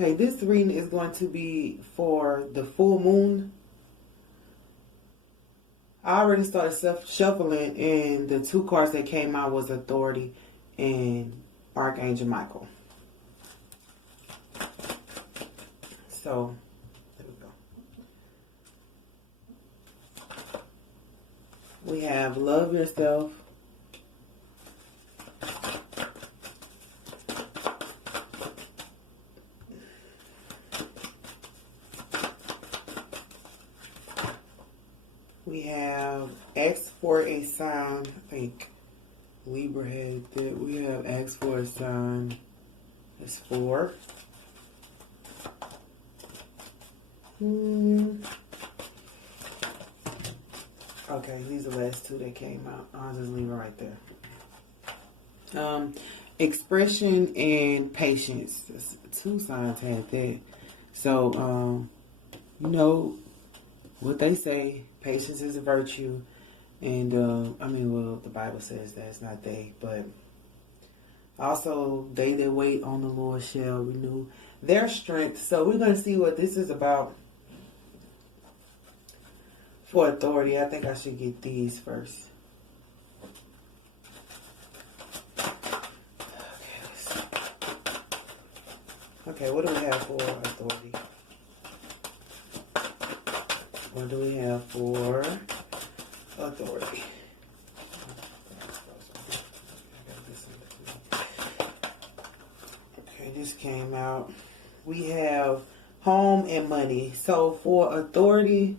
Okay, this reading is going to be for the full moon. I already started shuffling, and the two cards that came out was Authority and Archangel Michael. So, there we go. We have Love Yourself. We have Ask for a Sign. I think Libra had that. We have Ask for a Sign. That's 4. Okay, these are the last 2 that came out. I'll just leave it right there. Expression and patience. That's 2 signs had that. So, you know what they say, patience is a virtue. And, the Bible says that, it's not they. But also, they that wait on the Lord shall renew their strength. So we're going to see what this is about for Authority. I think I should get these first. Okay, what do we have for Authority? What do we have for Authority? Okay, this came out. We have Home and Money. So for Authority,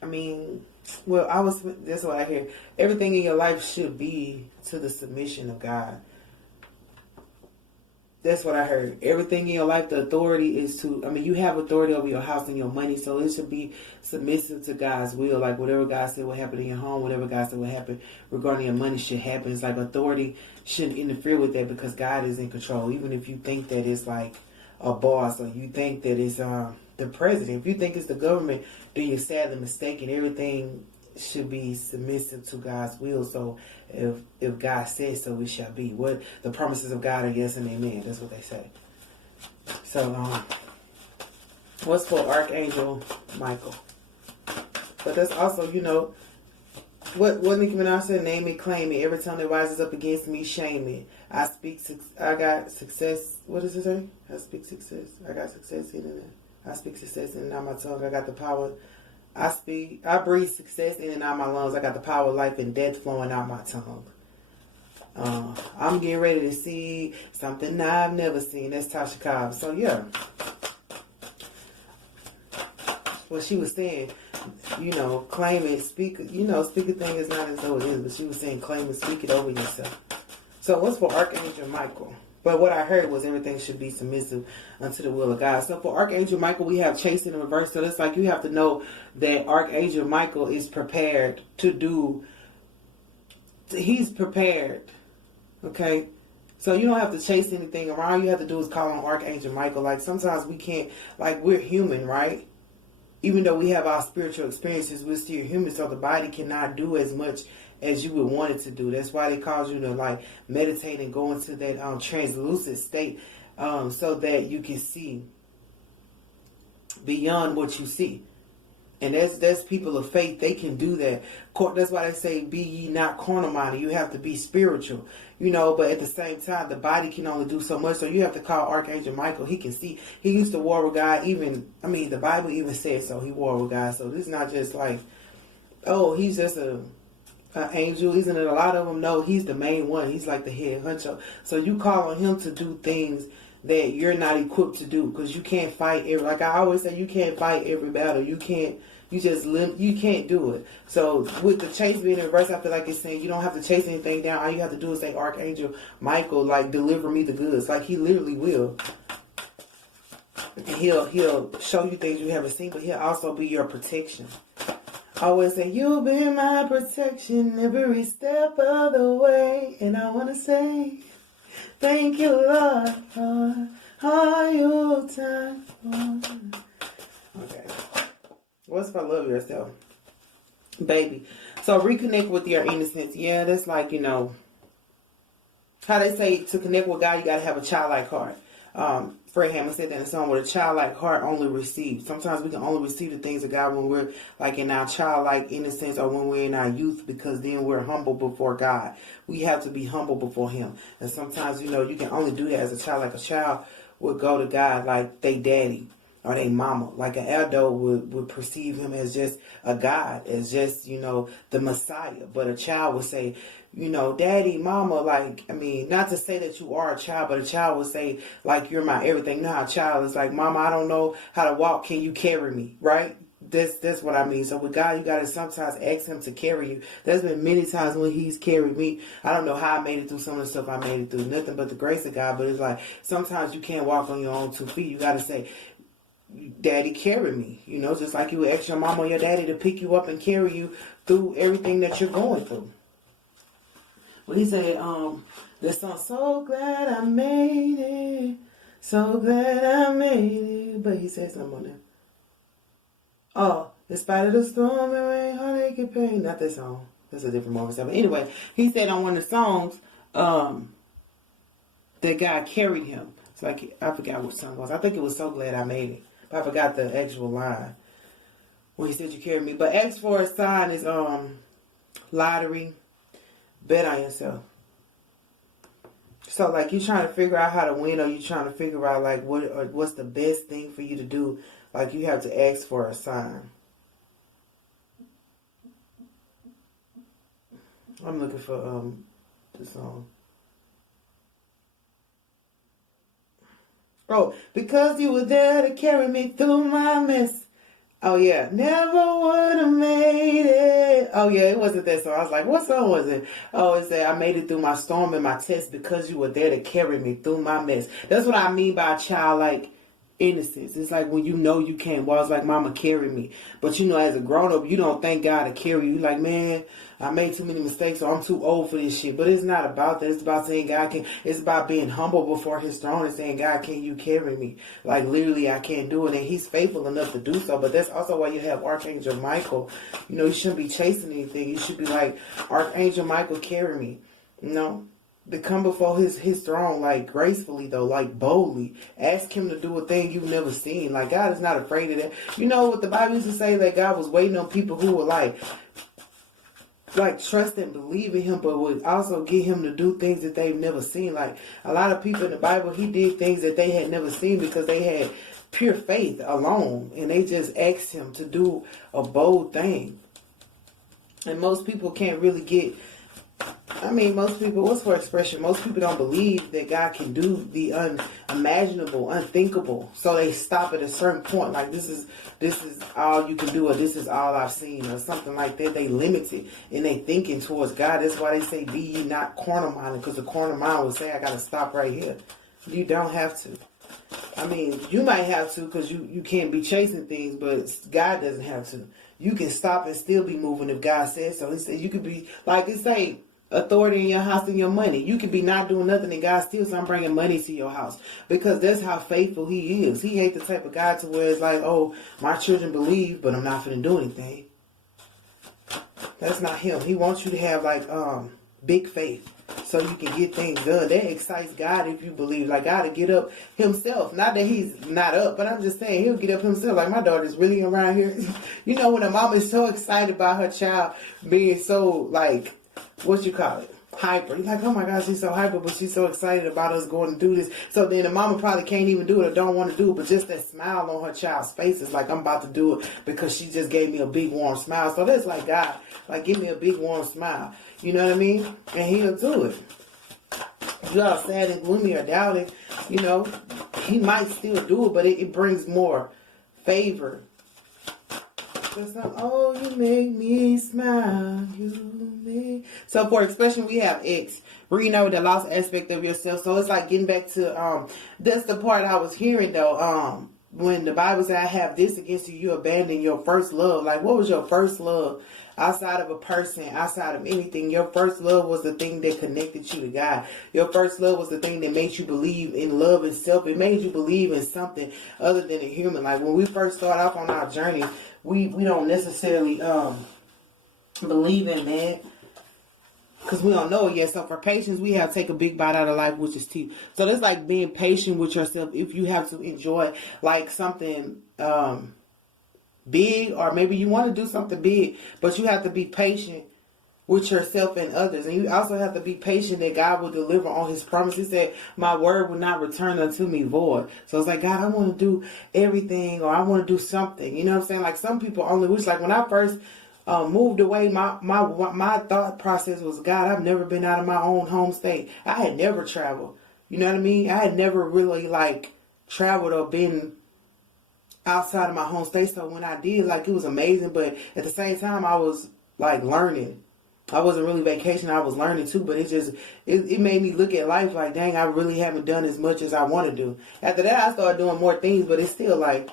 that's what I hear. Everything in your life should be to the submission of God. That's what I heard. Everything in your life, the authority is to, you have authority over your house and your money, so it should be submissive to God's will. Like whatever God said will happen in your home, whatever God said will happen regarding your money should happen. It's like authority shouldn't interfere with that because God is in control. Even if you think that it's like a boss or you think that it's the president, if you think it's the government, then you're sadly mistaken. Everything should be submissive to God's will. So if God says so, it shall be. What the promises of God are yes and amen. That's what they say. So what's for Archangel Michael? But that's also, what Nicki Minaj said, name it, claim it. Every time that rises up against me, shame it. I got success. What does it say? I speak success. I got success in it. I speak success in and out my tongue. I got the power. I breathe success in and out my lungs. I got the power of life and death flowing out my tongue. I'm getting ready to see something I've never seen. That's Tasha Cobb. So yeah, what she was saying, claim it, speak. Speak a thing is not as though it is. But she was saying, claim it, speak it over yourself. So what's for Archangel Michael? But what I heard was everything should be submissive unto the will of God. So for Archangel Michael, we have chase in reverse. So it's like you have to know that Archangel Michael is prepared to do. He's prepared. Okay? So you don't have to chase anything around. All you have to do is call on Archangel Michael. Like sometimes we can't, like we're human, right? Even though we have our spiritual experiences, we're still human. So the body cannot do as much as you would want it to do. That's why they cause you to like meditate and go into that translucent state so that you can see beyond what you see. And that's people of faith. They can do that. That's why they say, be ye not carnal minded. You have to be spiritual, but at the same time, the body can only do so much. So you have to call Archangel Michael. He can see. He used to war with God. The Bible even said so. He war with God. So this is not just like, oh, he's just an angel. Isn't it? A lot of them know he's the main one. He's like the head honcho. So you call on him to do things that you're not equipped to do because you can't fight every. Like I always say, you can't fight every battle. You can't. You can't do it. So with the chase being in reverse, I feel like it's saying you don't have to chase anything down. All you have to do is say, Archangel Michael, like deliver me the goods. Like he literally will. And he'll show you things you haven't seen, but he'll also be your protection. I always say, you've been my protection every step of the way. And I want to say, thank you, Lord, for all your time. Okay. What's for Love Yourself? Baby. So reconnect with your innocence. Yeah, that's like, how they say to connect with God, you got to have a childlike heart. Fred Hammond said that in the song, where a childlike heart only receives. Sometimes we can only receive the things of God when we're like in our childlike innocence, or when we're in our youth, because then we're humble before God. We have to be humble before Him. And sometimes, you can only do that as a child. Like a child would go to God like they daddy or they mama. Like an adult would perceive Him as just a God, as just, the Messiah. But a child would say, daddy, mama, like, not to say that you are a child, but a child would say, like, you're my everything. You know how a child is like, mama, I don't know how to walk. Can you carry me? Right? That's what I mean. So with God, you got to sometimes ask Him to carry you. There's been many times when He's carried me. I don't know how I made it through some of the stuff I made it through. Nothing but the grace of God. But it's like, sometimes you can't walk on your own 2 feet. You got to say, daddy, carry me. Just like you would ask your mama or your daddy to pick you up and carry you through everything that you're going through. Well, he said, this song, so glad I made it, so glad I made it. But he said something on there. Oh, in spite of the storm and rain, heartache and pain. Not this song. That's a different moment. But anyway, he said on one of the songs, that God carried him. It's like, I forgot what song it was. I think it was So Glad I Made It. But I forgot the actual line when he said you carried me. But X for a sign is lottery. Bet on yourself. So like, you trying to figure out how to win, or you trying to figure out like what's the best thing for you to do. Like, you have to ask for a sign. I'm looking for the song. Oh, because you were there to carry me through my mess. Oh, yeah. Never would have made it. Oh, yeah. It wasn't that song. I was like, what song was it? Oh, it said, I made it through my storm and my test because you were there to carry me through my mess. That's what I mean by childlike innocence. It's like when you can't walk. It's like, mama, carry me. But, as a grown-up, you don't thank God to carry you. Like, man, I made too many mistakes, so I'm too old for this shit. But it's not about that. It's about saying God can. It's about being humble before His throne and saying, God, can you carry me? Like, literally, I can't do it. And He's faithful enough to do so. But that's also why you have Archangel Michael. You shouldn't be chasing anything. You should be like, Archangel Michael, carry me. To come before his throne, like, gracefully, though, like, boldly. Ask Him to do a thing you've never seen. Like, God is not afraid of that. You know what the Bible used to say? That God was waiting on people who were like trust and believe in Him, but would also get Him to do things that they've never seen. Like, a lot of people in the Bible, He did things that they had never seen because they had pure faith alone, and they just asked Him to do a bold thing. And most people can't really get, most people, what's for expression? Most people don't believe that God can do the unimaginable, unthinkable. So they stop at a certain point, like, this is all you can do, or this is all I've seen, or something like that. They limit it in their thinking towards God. That's why they say, be ye not carnal-minded, because the carnal mind would say, I got to stop right here. You don't have to. You might have to, because you can't be chasing things, but God doesn't have to. You can stop and still be moving if God says so. He said you could be, like it say, authority in your house and your money. You could be not doing nothing and God still says, I'm bringing money to your house. Because that's how faithful He is. He ain't the type of God to where it's like, oh, my children believe, but I'm not going to do anything. That's not Him. He wants you to have like big faith so you can get things done. That excites God if you believe. Like, God will get up Himself. Not that He's not up, but I'm just saying He'll get up Himself. Like, my daughter's really around here. When a mom is so excited about her child being so, like, what you call it? Hyper. You're like, oh my God, she's so hyper, but she's so excited about us going to do this. So then the mama probably can't even do it or don't want to do it, but just that smile on her child's face is like, I'm about to do it because she just gave me a big warm smile. So that's like, God, like, give me a big warm smile. You know what I mean? And He'll do it. If you're all sad and gloomy or doubting, He might still do it, but it brings more favor. Oh, you make me smile. So for expression, we have X. Reading over the lost aspect of yourself. So it's like getting back to that's the part I was hearing though. When the Bible says, I have this against you, you abandon your first love. Like, what was your first love? Outside of a person, outside of anything, your first love was the thing that connected you to God. Your first love was the thing that made you believe in love itself. It made you believe in something other than a human. Like, when we first start off on our journey, we don't necessarily believe in that. because we don't know it yet. So for patience, we have to take a big bite out of life, which is teeth. So that's like being patient with yourself. If you have to enjoy like something big, or maybe you want to do something big, but you have to be patient with yourself and others. And you also have to be patient that God will deliver on his promise. He said, my word will not return unto me void. So it's like, God, I want to do everything, or I want to do something. You know what I'm saying? Like some people only wish, like when I first moved away, my thought process was, God, I've never been out of my own home state. I had never traveled. You know what I mean? I had never really like traveled or been outside of my home state. So when I did, like, it was amazing. But at the same time, I was like learning. I wasn't really vacationing. I was learning too. But it made me look at life like, dang, I really haven't done as much as I want to do. After that, I started doing more things. But it's still like,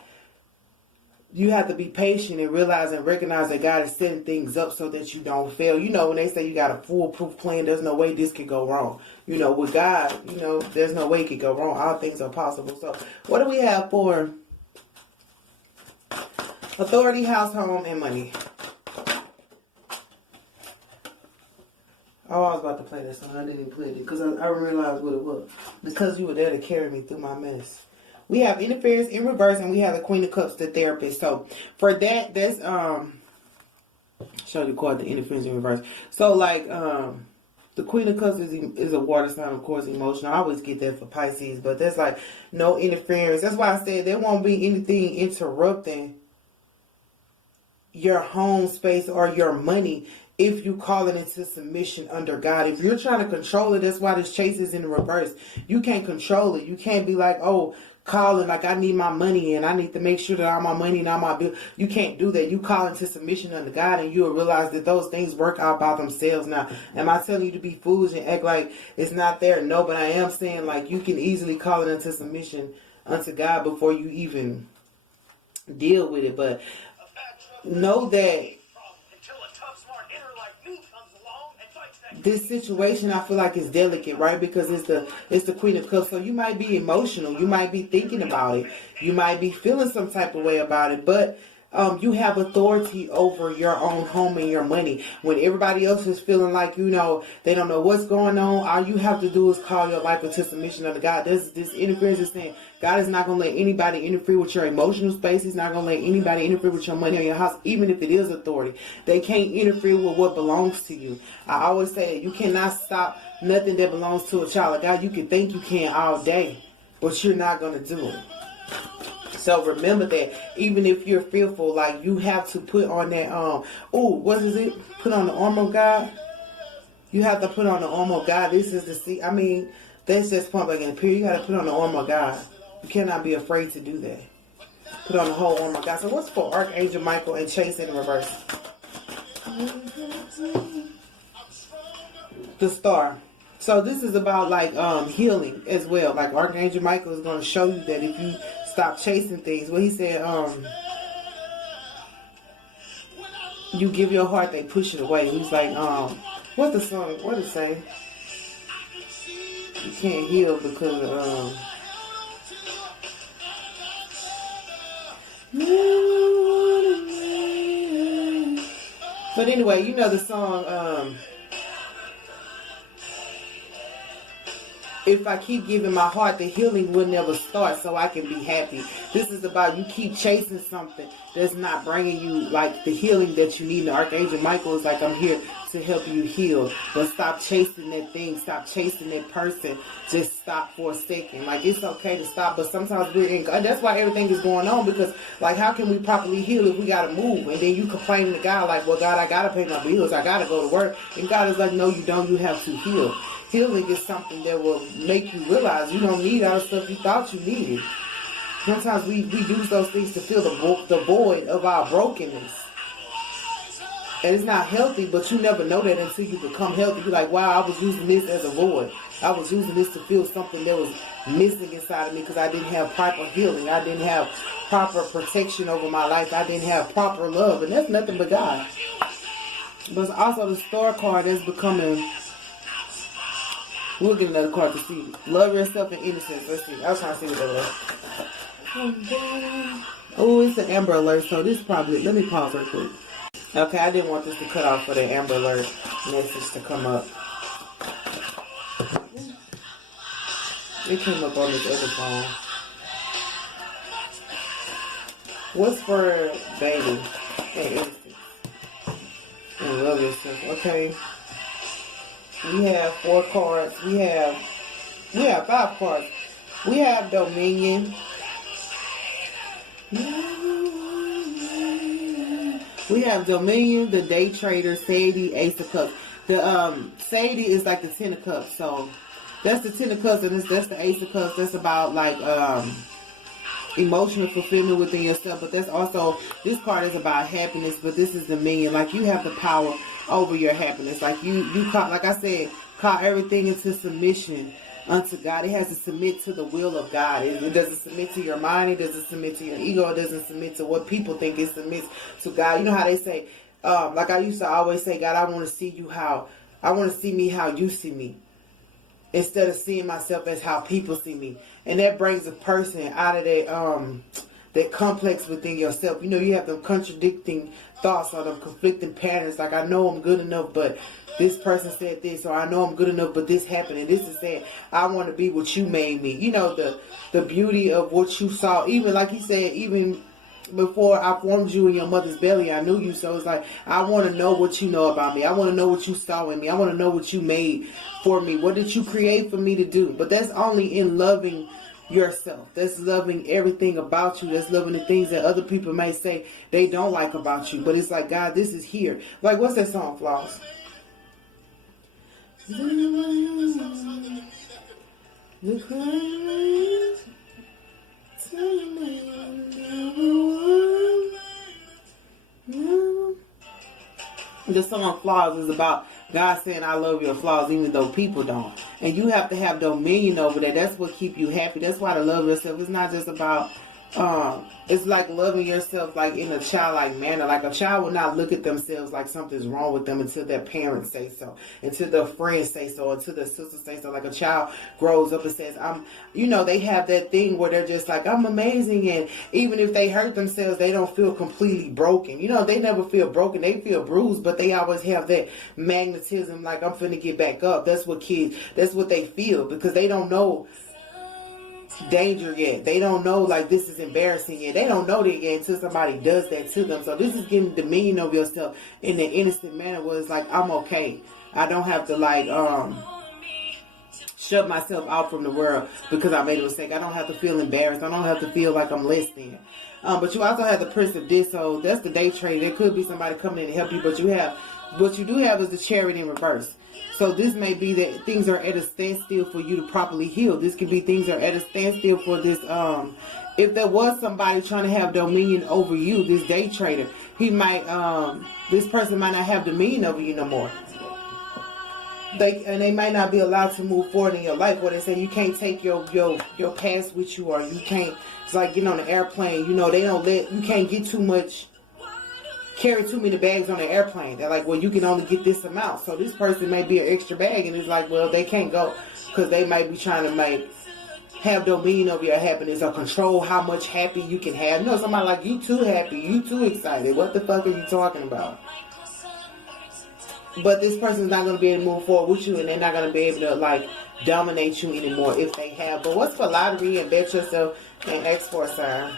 you have to be patient and realize and recognize that God is setting things up so that you don't fail. You know, when they say you got a foolproof plan, there's no way this could go wrong. You know, with God, you know, there's no way it could go wrong. All things are possible. So what do we have for authority, house, home, and money? Oh, I was about to play that song. I didn't play it because I realized what it was. Because you were there to carry me through my mess. We have interference in reverse, and we have the Queen of Cups, the therapist. So for that, that's show the card, the interference in reverse. So like the Queen of Cups is a water sign, of course, emotional. I always get that for Pisces, but that's like no interference. That's why I said there won't be anything interrupting your home space or your money if you call it into submission under God. If you're trying to control it, that's why this chase is in the reverse. You can't control it. You can't be like, oh, calling like I need my money and I need to make sure that all my money and all my bill. You can't do that. You call into submission under God, and you'll realize that those things work out by themselves. Now, am I telling you to be foolish and act like it's not there? No, but I am saying like you can easily call it into submission unto God before you even deal with it. But know that this situation, I feel like, is delicate, right? Because it's the Queen of Cups. So you might be emotional. You might be thinking about it. You might be feeling some type of way about it. But you have authority over your own home and your money. When everybody else is feeling like, you know, they don't know what's going on, all you have to do is call your life into submission unto God. This interference is saying God is not going to let anybody interfere with your emotional space. He's not going to let anybody interfere with your money or your house, even if it is authority. They can't interfere with what belongs to you. I always say you cannot stop nothing that belongs to a child of God. You can think you can all day, but you're not going to do it. So remember that even if you're fearful, like you have to put on that, what is it? Put on the armor of God. You have to put on the armor of God. This is that's just point blank in the period. You got to put on the armor of God. You cannot be afraid to do that. Put on the whole armor of God. So what's for Archangel Michael and Chase in reverse? The Star. So this is about like healing as well. Like Archangel Michael is going to show you that if you stop chasing things. Well, he said, you give your heart, they push it away. He's like, what's the song? What did it say? You can't heal because but anyway, you know the song, if I keep giving my heart, the healing will never start, so I can be happy. This is about you keep chasing something that's not bringing you like the healing that you need. The Archangel Michael is like, I'm here to help you heal. But stop chasing that thing. Stop chasing that person. Just stop for a second. Like, it's okay to stop, but sometimes we're in God. That's why everything is going on, because like, how can we properly heal if we got to move? And then you complaining to God like, well, God, I got to pay my bills. I got to go to work. And God is like, no, you don't. You have to heal. Healing is something that will make you realize you don't need all the stuff you thought you needed. Sometimes we use those things to fill the void of our brokenness. And it's not healthy, but you never know that until you become healthy. You're like, wow, I was using this as a void. I was using this to fill something that was missing inside of me because I didn't have proper healing. I didn't have proper protection over my life. I didn't have proper love. And that's nothing but God. But also the Star card is becoming... We'll get another card to see. Love yourself and innocence. Let's see. I was trying to see what that was. Oh, it's an Amber Alert. So this is probably... Let me pause real quick. Okay, I didn't want this to cut off for the Amber Alert message to come up. It came up on this other phone. What's for baby and innocence and love yourself? Okay. We have 4 cards. We have 5 cards. We have dominion. We have dominion, the day trader, Sadie, Ace of Cups. The Sadie is like the 10 of Cups. So that's the 10 of Cups, and that's the Ace of Cups. That's about like emotional fulfillment within yourself. But that's also, this card is about happiness. But this is dominion. Like you have the power over your happiness. Like you call, like I said, call everything into submission unto God. It has to submit to the will of God. It doesn't submit to your mind. It doesn't submit to your ego. It doesn't submit to what people think. It submits to God. You know how they say, like I used to always say, God, I want to see you I want to see me how you see me, instead of seeing myself as how people see me. And that brings a person out of that complex within yourself. You know, you have them contradicting thoughts or them conflicting patterns. Like, I know I'm good enough, but this person said this, or I know I'm good enough, but this happened, and this is that. I want to be what you made me. You know, the beauty of what you saw. Even like he said, even before I formed you in your mother's belly, I knew you. So it's like, I want to know what you know about me. I want to know what you saw in me. I want to know what you made for me. What did you create for me to do? But that's only in loving yourself. That's loving everything about you. That's loving the things that other people may say they don't like about you. But it's like, God, this is here. Like, what's that song, Floss? The song Flaws is about God saying, I love your flaws, even though people don't. And you have to have dominion over that. That's what keep you happy. That's why to love yourself. It's not just about, it's like loving yourself like in a childlike manner. Like a child will not look at themselves like something's wrong with them until their parents say so, until their friends say so, until their sisters say so. Like a child grows up and says, they have that thing where they're just like, I'm amazing. And even if they hurt themselves, they don't feel completely broken. You know, they never feel broken. They feel bruised, but they always have that magnetism, like, I'm finna get back up. That's what they feel, because they don't know danger yet. They don't know, like, this is embarrassing yet. They don't know that yet until somebody does that to them. So this is getting dominion over yourself in an innocent manner where it's like, I'm okay. I don't have to, like, shut myself out from the world because I made a mistake. I don't have to feel embarrassed. I don't have to feel like I'm less than. But you also have the Prince of Dis. So that's the day trade. There could be somebody coming in to help you, but what you do have is the Chariot in reverse. So this may be that things are at a standstill for you to properly heal. This could be things are at a standstill for this. If there was somebody trying to have dominion over you, this day trader, he might, this person might not have dominion over you no more. They might not be allowed to move forward in your life. Where they say you can't take your past with you, or you can't. It's like getting on an airplane. You know, you can't get too much. Carry too many bags on the airplane. They're like, well, you can only get this amount. So this person may be an extra bag, and it's like, well, they can't go because they might be trying to have dominion over your happiness or control how much happy you can have. No, somebody like, you too happy, you too excited. What the fuck are you talking about? But this person's not going to be able to move forward with you, and they're not going to be able to, like, dominate you anymore if they have. But what's for lottery and bet yourself and export sign?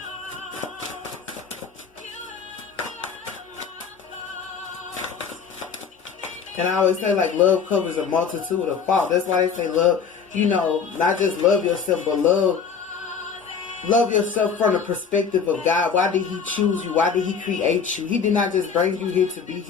And I always say, like, love covers a multitude of faults. That's why they say love, not just love yourself, but love yourself from the perspective of God. Why did he choose you? Why did he create you? He did not just bring you here to be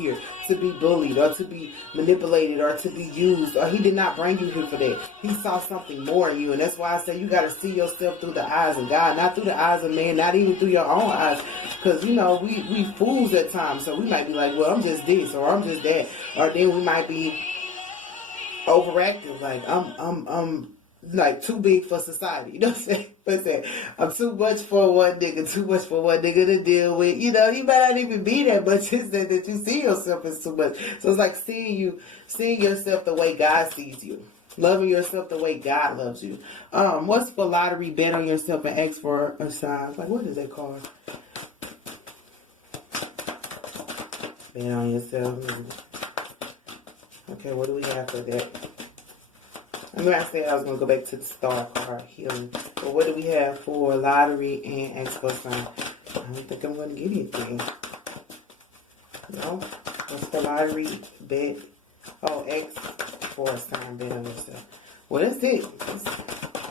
bullied or to be manipulated or to be used. Or he did not bring you here for that. He saw something more in you. And that's why I say you got to see yourself through the eyes of God, not through the eyes of man, not even through your own eyes. Because, we fools at times. So we might be like, well, I'm just this or I'm just that. Or then we might be overactive. Like, I'm like too big for society. You know what I'm saying? What's that? I'm too much for one nigga to deal with. You might not even be that much. It's that you see yourself as too much. So it's like seeing yourself the way God sees you. Loving yourself the way God loves you. What's for lottery? Bet on yourself and ask for a sign. Like, what is that called? Bet on yourself. Okay, what do we have for that? I'm going to say I was going to go back to the star card, healing. But what do we have for lottery and X plus sign? I don't think I'm going to get anything. No. What's the lottery bet? Oh, X for a sign bet on yourself. Well, that's it.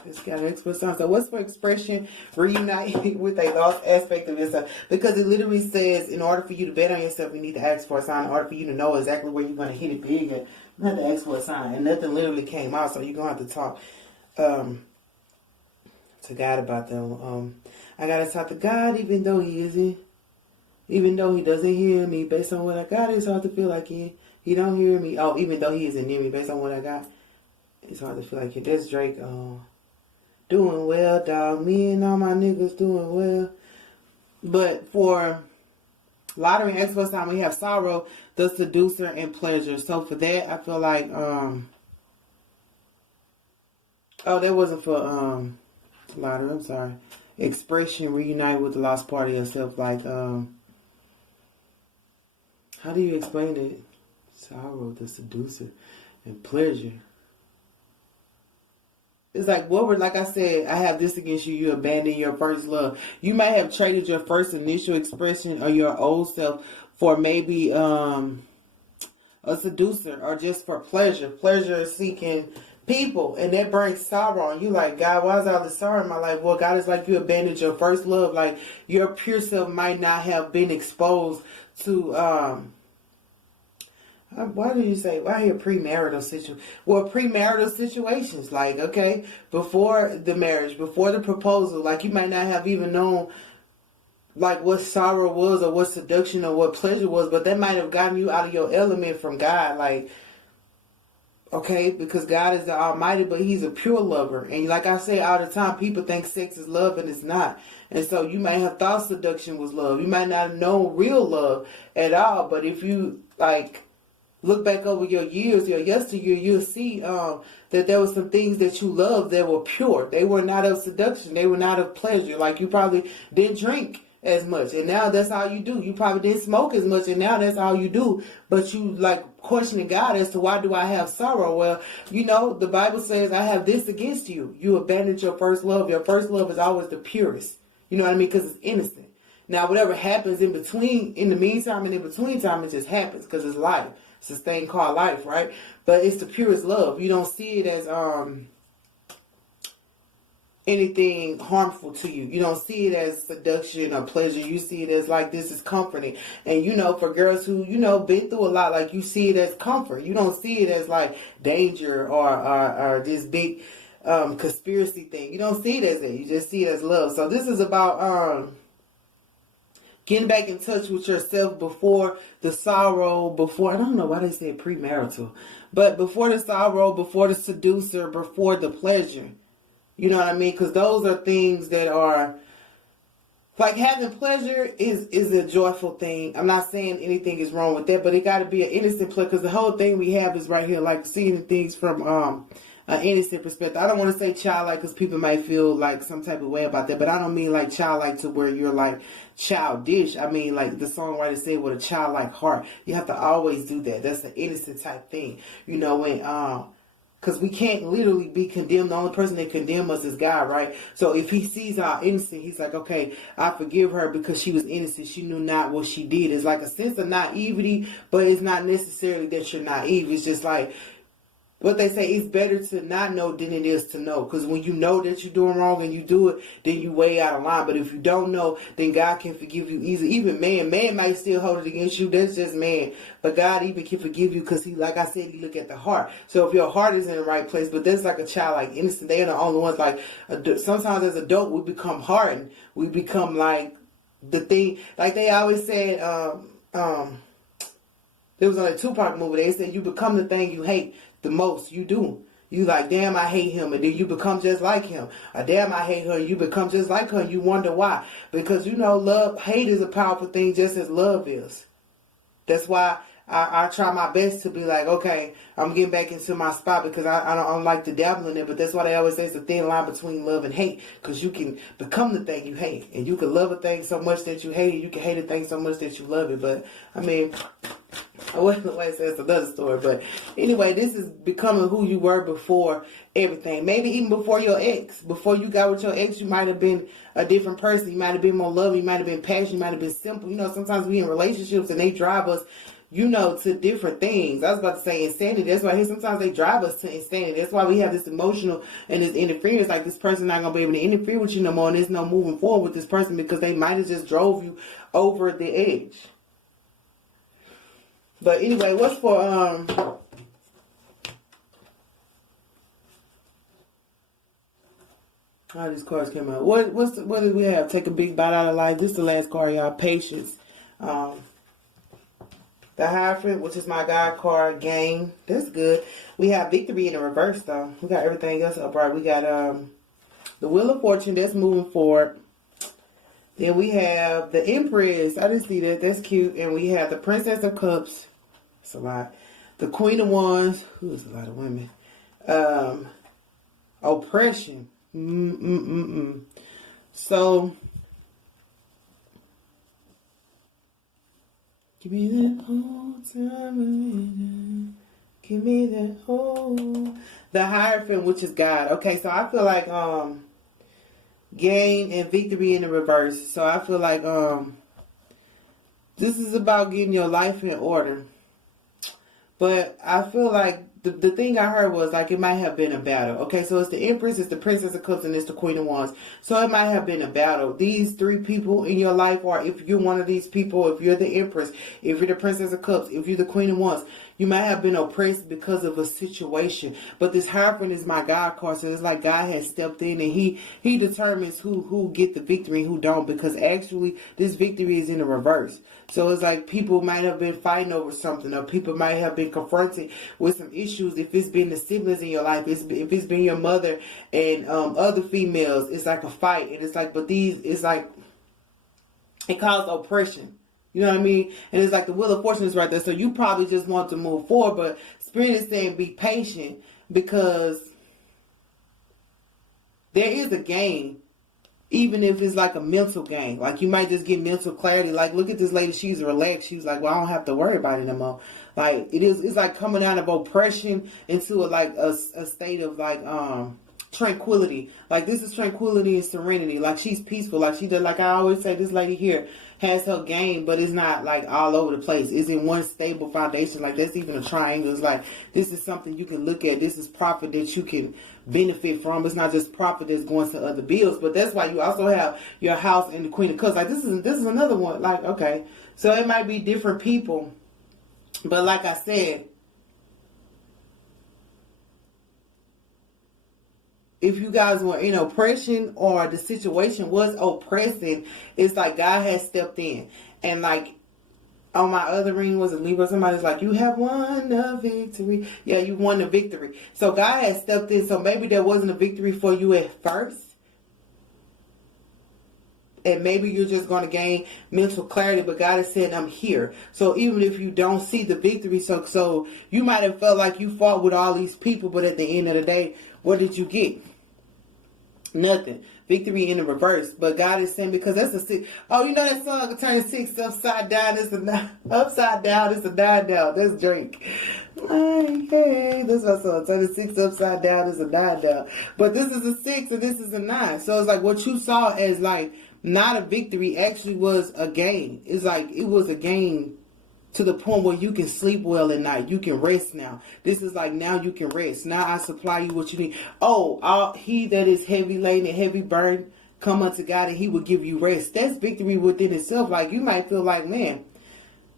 It's got an X plus sign. So what's for expression? Reunite with a lost aspect of yourself. Because it literally says, in order for you to bet on yourself, you need to ask for a sign. In order for you to know exactly where you're going to hit it big at, you have to ask for a sign. And nothing literally came out, so you're going to have to talk to God about them. I got to talk to God even though he isn't. Even though he doesn't hear me based on what I got, it's hard to feel like he don't hear me. Oh, even though he isn't near me based on what I got, it's hard to feel like it. That's Drake. Doing well, dog. Me and all my niggas doing well. But for lottery and X plus time, we have sorrow, the seducer, and pleasure. So for that, I feel like oh, that wasn't for lottery. I'm sorry. Expression, reunite with the lost part of yourself. Like how do you explain it? Sorrow, the seducer, and pleasure. It's like, like I said, I have this against you. You abandon your first love. You might have traded your first initial expression or your old self for maybe a seducer or just for pleasure seeking people. And that brings sorrow on you. Like, God, why is all this sorrow in my life? Well, God is like, you abandoned your first love. Like, your pure self might not have been exposed to why do you say, why here premarital situation? Well, premarital situations, like, okay, before the marriage, before the proposal, like you might not have even known like what sorrow was or what seduction or what pleasure was, but that might have gotten you out of your element from God, like, okay, because God is the Almighty, but he's a pure lover. And like I say all the time, people think sex is love and it's not. And so you might have thought seduction was love. You might not know real love at all, but if you like look back over your years, your yesteryear, you'll see that there were some things that you loved that were pure. They were not of seduction. They were not of pleasure. Like you probably didn't drink as much, and now that's all you do. You probably didn't smoke as much, and now that's all you do. But you like questioning God as to why do I have sorrow? Well, you know, the Bible says, I have this against you. You abandoned your first love. Your first love is always the purest. You know what I mean? Because it's innocent. Now, whatever happens in between, in the meantime and in between time, it just happens because it's life. It's this thing called life, right? But it's the purest love. You don't see it as anything harmful to you. You don't see it as seduction or pleasure. You see it as like, this is comforting. And you know, for girls who, you know, been through a lot, like you see it as comfort. You don't see it as like danger or this big conspiracy thing. You don't see it as that. You just see it as love. So this is about getting back in touch with yourself before the sorrow, before, I don't know why they say premarital, but before the sorrow, before the seducer, before the pleasure. You know what I mean? Because those are things that are, like having pleasure is a joyful thing. I'm not saying anything is wrong with that, but it got to be an innocent pleasure, because the whole thing we have is right here, like seeing things from an innocent perspective. I don't want to say childlike because people might feel like some type of way about that, but I don't mean like childlike to where you're like childish. I mean like the songwriter said, with a childlike heart. You have to always do that. That's the innocent type thing. You know, when because we can't literally be condemned. The only person that condemns us is God, right? So if he sees our innocent, he's like, okay, I forgive her because she was innocent. She knew not what she did. It's like a sense of naivety, but it's not necessarily that you're naive. It's just like what they say, it's better to not know than it is to know. Because when you know that you're doing wrong and you do it, then you way out of line. But if you don't know, then God can forgive you easily. Even man might still hold it against you. That's just man. But God even can forgive you because he, like I said, he look at the heart. So if your heart is in the right place, but that's like a child, like innocent. They are the only ones. Like sometimes as adult, we become hardened. We become like the thing. Like they always said, there was on a Tupac movie. They said you become the thing you hate the most. You do. You like, damn, I hate him, and then you become just like him. Or damn, I hate her, and you become just like her, and you wonder why. Because you know, hate is a powerful thing, just as love is. That's why I try my best to be like, okay, I'm getting back into my spot, because I don't like to dabble in it. But that's why they always say it's a thin line between love and hate, because you can become the thing you hate, and you can love a thing so much that you hate it. You can hate a thing so much that you love it. But I mean, Well, that's another story. But anyway, this is becoming who you were before everything. Maybe even before your ex. Before you got with your ex, you might have been a different person. You might have been more loving. You might have been passionate. You might have been simple. You know, sometimes we in relationships and they drive us, you know, to different things. I was about to say insanity. That's why sometimes they drive us to insanity. That's why we have this emotional and this interference. Like, this person not going to be able to interfere with you no more. And there's no moving forward with this person because they might have just drove you over the edge. But anyway, what's for, how these cards came out. What do we have? Take a big bite out of life. This is the last card, y'all. Patience. The Hierophant, which is my God card. Gain. That's good. We have victory in the reverse, though. We got everything else upright. We got the Wheel of Fortune. That's moving forward. Then we have the Empress. I didn't see that. That's cute. And we have the Princess of Cups. That's a lot. The Queen of Wands. Ooh, that's a lot of women. Oppression. So, give me that whole time. Give me that whole. The Hierophant, which is God. Okay, so I feel like gain and victory in the reverse. So I feel like this is about getting your life in order. But I feel like the thing I heard was like it might have been a battle. Okay, so it's the Empress, it's the Princess of Cups, and it's the Queen of Wands. So it might have been a battle. These three people in your life, or if you're one of these people, if you're the Empress, if you're the Princess of Cups, if you're the Queen of Wands, you might have been oppressed because of a situation. But this Hierophant is my God card, so it's like God has stepped in and he determines who get the victory and who don't, because actually this victory is in the reverse. So it's like people might have been fighting over something, or people might have been confronted with some issues. If it's been the siblings in your life, if it's been your mother and other females, it's like a fight. And it's like, but it's like, it caused oppression. You know what I mean? And it's like the Wheel of Fortune is right there. So you probably just want to move forward, but Spirit is saying be patient, because there is a gain. Even if it's like a mental gain, like you might just get mental clarity. Like, look at this lady, she's relaxed. She's like, well, I don't have to worry about it anymore. Like, it's like coming out of oppression into a state of like tranquility. Like, this is tranquility and serenity. Like, she's peaceful. Like, she does. Like I always say, this lady here has her game, but it's not like all over the place. It's in one stable foundation. Like, that's even a triangle. It's like, this is something you can look at. This is profit that you can benefit from. It's not just profit that's going to other bills, but that's why you also have your house and the Queen of Cups. Like, this is another one. Like, okay, so it might be different people, but like I said, if you guys were in oppression or the situation was oppressing, it's like God has stepped in. And like on my other reading was a Libra, somebody's like, you have won the victory. Yeah, you won the victory. So God has stepped in. So maybe there wasn't a victory for you at first. And maybe you're just going to gain mental clarity, but God has said, I'm here. So even if you don't see the victory, so you might have felt like you fought with all these people, but at the end of the day, what did you get? Nothing. Victory in the reverse. But God is saying, because that's a six. Oh, you know that song, turn 6 upside down, it's a 9. Upside down, it's a 9 down. That's Drake. Hey, that's my song. Turn 6 upside down, it's a 9 down. But this is a 6 and this is a 9. So it's like what you saw as like not a victory actually was a gain. It's like it was a gain to the point where you can sleep well at night. You can rest now. This is like, now you can rest. Now I supply you what you need. Oh, he that is heavy laden and heavy burdened, come unto God and he will give you rest. That's victory within itself. Like, you might feel like, man,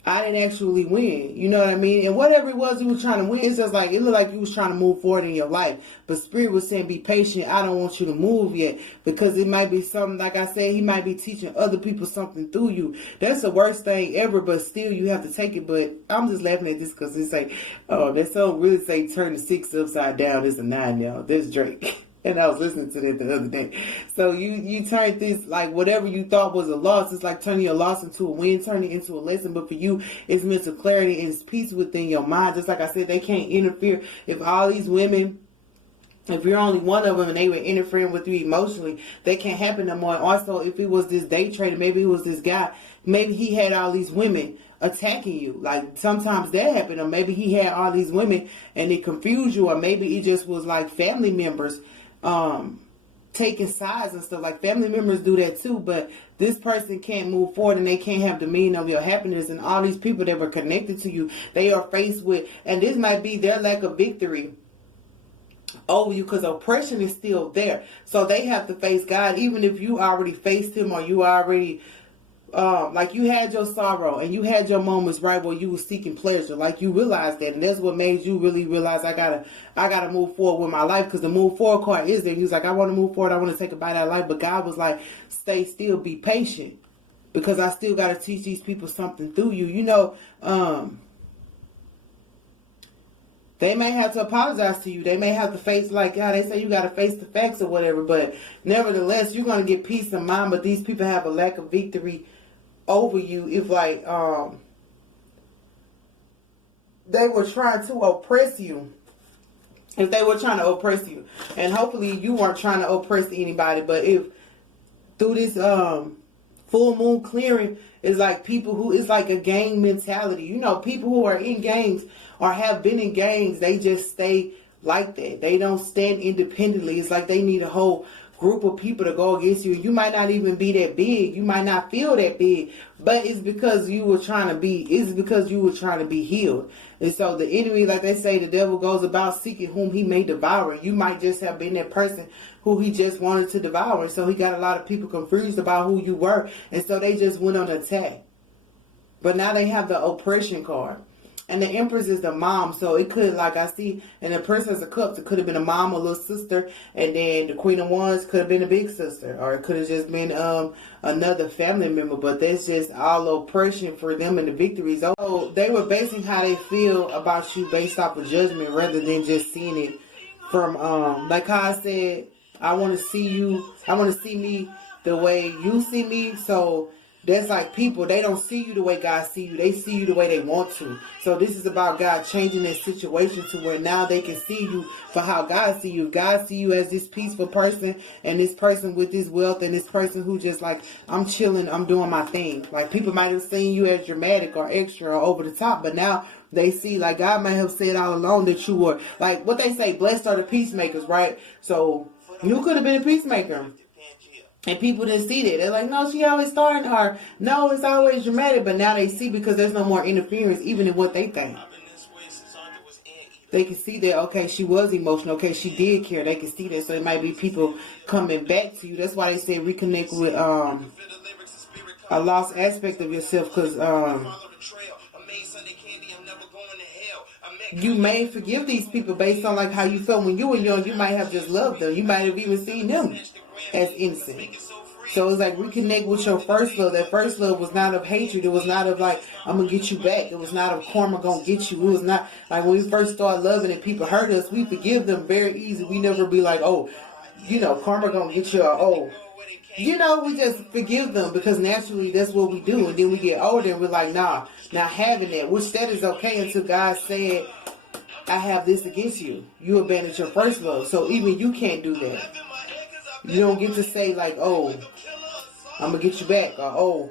I didn't actually win. You know what I mean? And whatever it was you were trying to win, it's just like, it looked like you was trying to move forward in your life. But Spirit was saying, be patient. I don't want you to move yet. Because it might be something, like I said, he might be teaching other people something through you. That's the worst thing ever, but still you have to take it. But I'm just laughing at this because it's like, oh, that song really say turn the 6 upside down. It's a 9 now. That's Drake. And I was listening to that the other day. So you turn this, like whatever you thought was a loss, it's like turning your loss into a win, turning it into a lesson. But for you, it's mental clarity and it's peace within your mind. Just like I said, they can't interfere. If all these women If you're only one of them and they were interfering with you emotionally, that can't happen no more. And also, if it was this day trader, maybe it was this guy, maybe he had all these women attacking you. Like, sometimes that happened. Or maybe he had all these women and it confused you. Or maybe it just was like family members taking sides and stuff. Like, family members do that too. But this person can't move forward and they can't have dominion of your happiness. And all these people that were connected to you, they are faced with, and this might be their lack of victory over you, because oppression is still there. So they have to face God, even if you already faced him, or you already like you had your sorrow and you had your moments, right, where you were seeking pleasure. Like, you realized that, and that's what made you really realize, I gotta move forward with my life, because the move forward card is there. He was like, I want to move forward, I want to take a bite out of life. But God was like, stay still, be patient, because I still got to teach these people something through you. You know, they may have to apologize to you. They may have to face, like, yeah, they say you got to face the facts or whatever. But nevertheless, you're going to get peace of mind. But these people have a lack of victory over you if, like, they were trying to oppress you. If they were trying to oppress you. And hopefully you weren't trying to oppress anybody. But if through this full moon clearing, is like people who, it's like a gang mentality. You know, people who are in gangs or have been in gangs, they just stay like that. They don't stand independently. It's like they need a whole group of people to go against you. You might not even be that big. You might not feel that big, but it's because you were trying to be, healed. And so the enemy, like they say, the devil goes about seeking whom he may devour. You might just have been that person who he just wanted to devour. And so he got a lot of people confused about who you were. And so they just went on attack. But now they have the oppression card. And the Empress is the mom. So it could, like I see, and the Princess of Cups, it could have been a mom or little sister. And then the Queen of Wands could have been a big sister. Or it could have just been another family member. But that's just all oppression for them and the victories. So they were basing how they feel about you based off of judgment, rather than just seeing it from, like how I said, I want to see you, I want to see me the way you see me. So that's like people, they don't see you the way God see you. They see you the way they want to. So this is about God changing that situation to where now they can see you for how God see you. God see you as this peaceful person, and this person with this wealth, and this person who just like, I'm chilling, I'm doing my thing. Like, people might have seen you as dramatic or extra or over the top, but now they see, like, God may have said all along that you were, like what they say, blessed are the peacemakers, right? So you could have been a peacemaker. And people didn't see that. They're like, no, she always starting her. No, it's always dramatic. But now they see, because there's no more interference, even in what they think. They can see that, okay, she was emotional. Okay, she did care. They can see that. So it might be people coming back to you. That's why they say reconnect with a lost aspect of yourself. Because you may forgive these people based on like how you felt when you were young. You might have just loved them. You might have even seen them as innocent. So it's like reconnect with your first love. That first love was not of hatred. It was not of like, I'm going to get you back. It was not of karma going to get you. It was not like when we first started loving and people hurt us, we forgive them very easy. We never be like, oh, you know, karma going to get you. Or, oh, you know, we just forgive them because naturally that's what we do. And then we get older and we're like, nah, not having that. Which that is okay until God said, I have this against you. You abandoned your first love. So even you can't do that. You don't get to say like, oh, I'm going to get you back. Or, oh,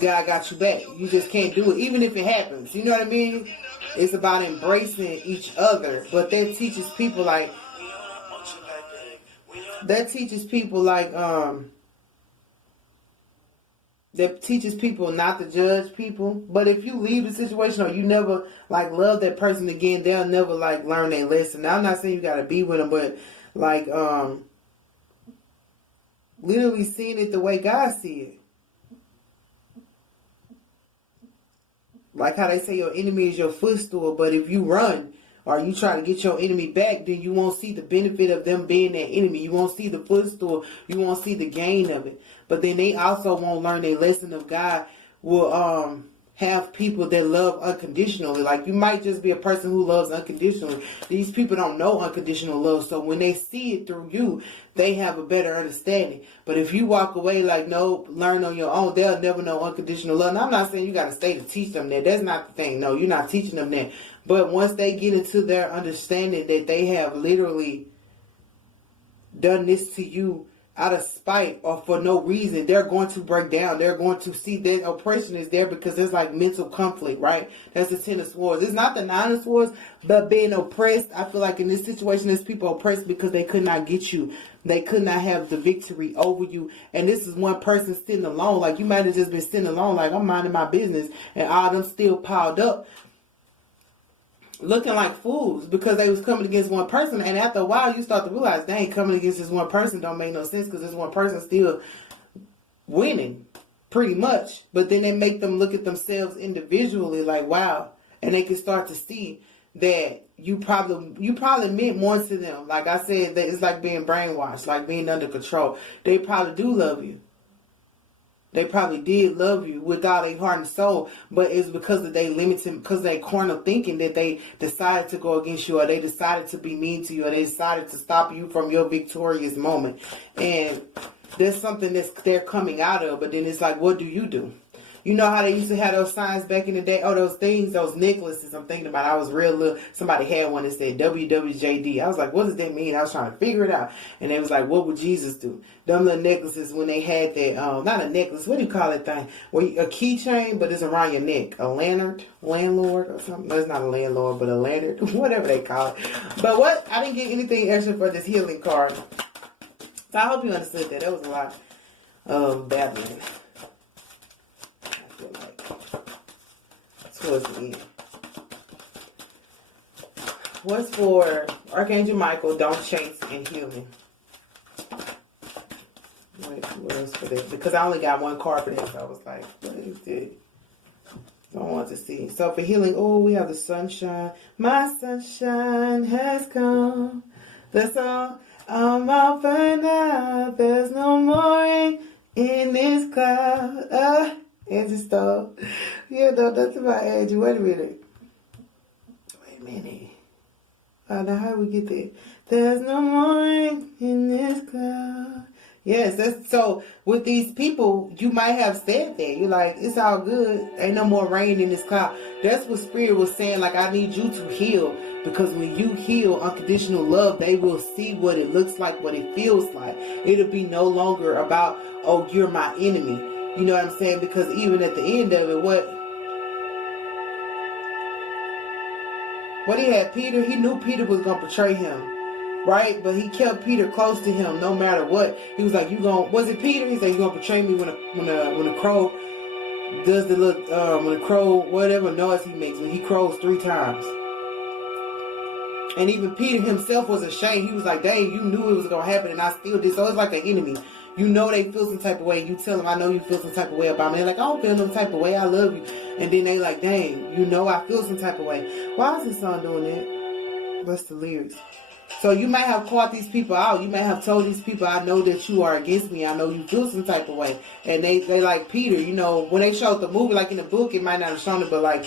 God got you back. You just can't do it. Even if it happens. You know what I mean? It's about embracing each other. But that teaches people like, that teaches people not to judge people. But if you leave the situation or you never like love that person again, they'll never like learn their lesson. Now, I'm not saying you got to be with them, but like literally seeing it the way God see it. Like how they say your enemy is your footstool, but if you run or you try to get your enemy back, then you won't see the benefit of them being that enemy. You won't see the footstool. You won't see the gain of it. But then they also won't learn their lesson of God will have people that love unconditionally. Like you might just be a person who loves unconditionally. These people don't know unconditional love. So when they see it through you, they have a better understanding. But if you walk away like, no, learn on your own, they'll never know unconditional love. And I'm not saying you got to stay to teach them that. That's not the thing. No, you're not teaching them that. But once they get into their understanding that they have literally done this to you out of spite or for no reason, they're going to break down. They're going to see that oppression is there because there's like mental conflict, right? That's the 10 of swords. It's not the 9 of swords, but being oppressed. I feel like in this situation, there's people oppressed because they could not get you. They could not have the victory over you. And this is one person sitting alone. Like you might have just been sitting alone, like I'm minding my business, and all them still piled up, looking like fools because they was coming against one person. And after a while, you start to realize, dang, coming against this one person don't make no sense because this one person still winning pretty much. But then they make them look at themselves individually like, wow. And they can start to see that you probably meant more to them. Like I said, that it's like being brainwashed, like being under control. They probably do love you. They probably did love you with all their heart and soul, but it's because of they limited, because they corner thinking that they decided to go against you, or they decided to be mean to you, or they decided to stop you from your victorious moment. And there's something they're coming out of, but then it's like, what do you do? You know how they used to have those signs back in the day? Oh, those things, those necklaces I'm thinking about. I was real little. Somebody had one that said WWJD. I was like, what does that mean? I was trying to figure it out. And they was like, what would Jesus do? Them little necklaces when they had that, not a necklace, what do you call that thing? A keychain, but it's around your neck. A landlord or something. No, it's not a landlord, but a lantern. Whatever they call it. But what? I didn't get anything extra for this healing card. So I hope you understood that. That was a lot of babbling. Towards the end. What's for Archangel Michael? Don't chase and healing. Wait, what else for that? Because I only got one card for that, so I was like, what is it? I want to see. So for healing, oh, we have the sunshine. My sunshine has come. The song, I'm out for now. There's no more rain in this cloud. Angie stop. Yeah, no, that's about Angie. Wait a minute. Now how do we get there? There's no more rain in this cloud. Yes, that's so. With these people, you might have said that. You're like, it's all good. Ain't no more rain in this cloud. That's what Spirit was saying. Like, I need you to heal. Because when you heal unconditional love, they will see what it looks like, what it feels like. It'll be no longer about, oh, you're my enemy. You know what I'm saying? Because even at the end of it, what he had Peter, he knew Peter was going to betray him, right? But he kept Peter close to him no matter what. He was like, was it Peter? He said, you going to betray me when a crow does the little, when a crow, whatever noise he makes, when he crows 3 times. And even Peter himself was ashamed. He was like, dang, you knew it was going to happen and I still did. So it's like an enemy. You know they feel some type of way. You tell them, I know you feel some type of way about me. They're like, I don't feel no type of way. I love you. And then they like, dang, you know I feel some type of way. Why is this song doing that? What's the lyrics? So you might have caught these people out. You may have told these people, I know that you are against me. I know you feel some type of way. And they like Peter, you know, when they showed the movie, like in the book, it might not have shown it, but like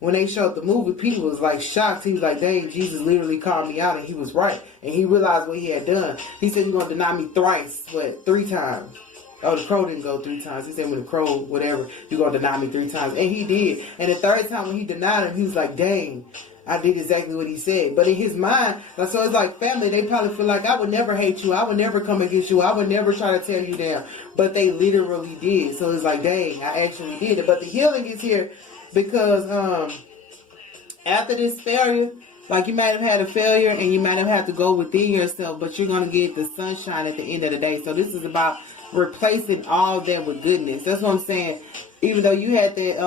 when they showed the movie, Peter was like shocked. He was like, dang, Jesus literally called me out and he was right. And he realized what he had done. He said, you're going to deny me thrice, 3 times. Oh, the crow didn't go 3 times. He said, when the crow, whatever, you're going to deny me 3 times. And he did. And the 3rd time when he denied him, he was like, dang, I did exactly what he said. But in his mind, so it's like family, they probably feel like, I would never hate you. I would never come against you. I would never try to tear you down. But they literally did. So it's like, dang, I actually did it. But the healing is here because after this failure, like you might have had a failure and you might have had to go within yourself, but you're going to get the sunshine at the end of the day. So this is about replacing all that with goodness. That's what I'm saying. Even though you had that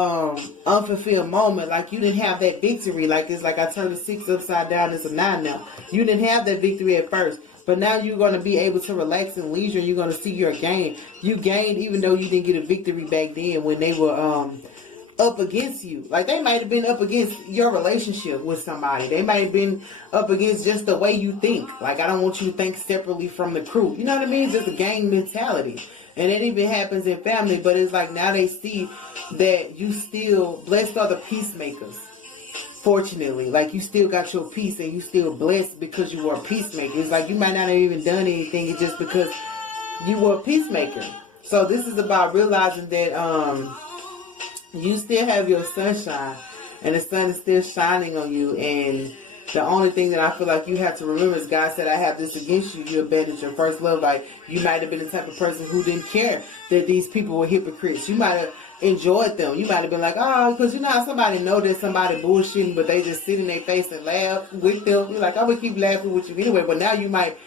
unfulfilled moment, like you didn't have that victory. Like it's like I turned a 6 upside down, it's a 9 now. You didn't have that victory at first. But now you're going to be able to relax and leisure. You're going to see your gain. You gained even though you didn't get a victory back then when they were up against you. Like they might have been up against your relationship with somebody. They might have been up against just the way you think. Like I don't want you to think separately from the crew. You know what I mean? Just a gang mentality. And it even happens in family. But it's like now they see that you still blessed are the peacemakers. Fortunately, like you still got your peace and you still blessed because you were a peacemaker. It's like you might not have even done anything. It's just because you were a peacemaker. So this is about realizing that you still have your sunshine and the sun is still shining on you, and The only thing that I feel like you have to remember is God said, I have this against you. You abandoned your first love. Like, you might have been the type of person who didn't care that these people were hypocrites. You might have enjoyed them. You might have been like, oh, because you know how somebody know that somebody bullshitting, but they just sit in their face and laugh with them. You're like, I'm going to keep laughing with you anyway. But now you might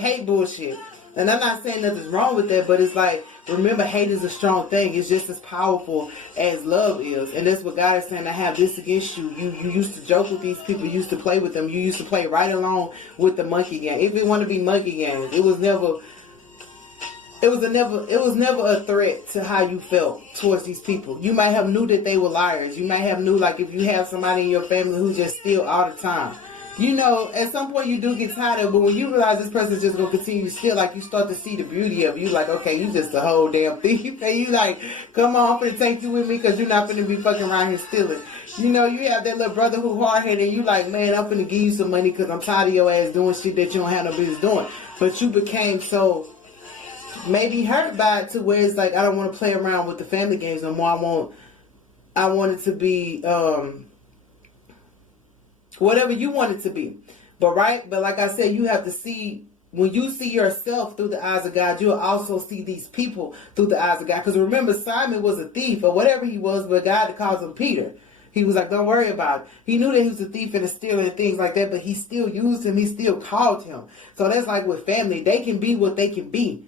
hate bullshit. And I'm not saying nothing's wrong with that, but it's like, remember, hate is a strong thing. It's just as powerful as love is. And that's what God is saying, I have this against you. You used to joke with these people. You used to play with them. You used to play right along with the monkey game. If it want to be monkey games, it was never a threat to how you felt towards these people. You might have knew that they were liars. You might have knew, like, if you have somebody in your family who just steal all the time. You know, at some point you do get tired of it, but when you realize this person's just going to continue to steal, like, you start to see the beauty of it. You like, okay, you just a whole damn thief. And you like, come on, I'm finna take you with me because you're not finna be fucking around here stealing. You know, you have that little brother who hard-headed and you like, man, I'm finna give you some money because I'm tired of your ass doing shit that you don't have no business doing. But you became so maybe hurt by it to where it's like, I don't want to play around with the family games no more. I want it to be, whatever you want it to be. But like I said, you have to see, when you see yourself through the eyes of God, you'll also see these people through the eyes of God. Because remember, Simon was a thief or whatever he was, but God calls him Peter. He was like, don't worry about it. He knew that he was a thief and a stealer and things like that, but he still used him. He still called him. So that's like with family. They can be what they can be,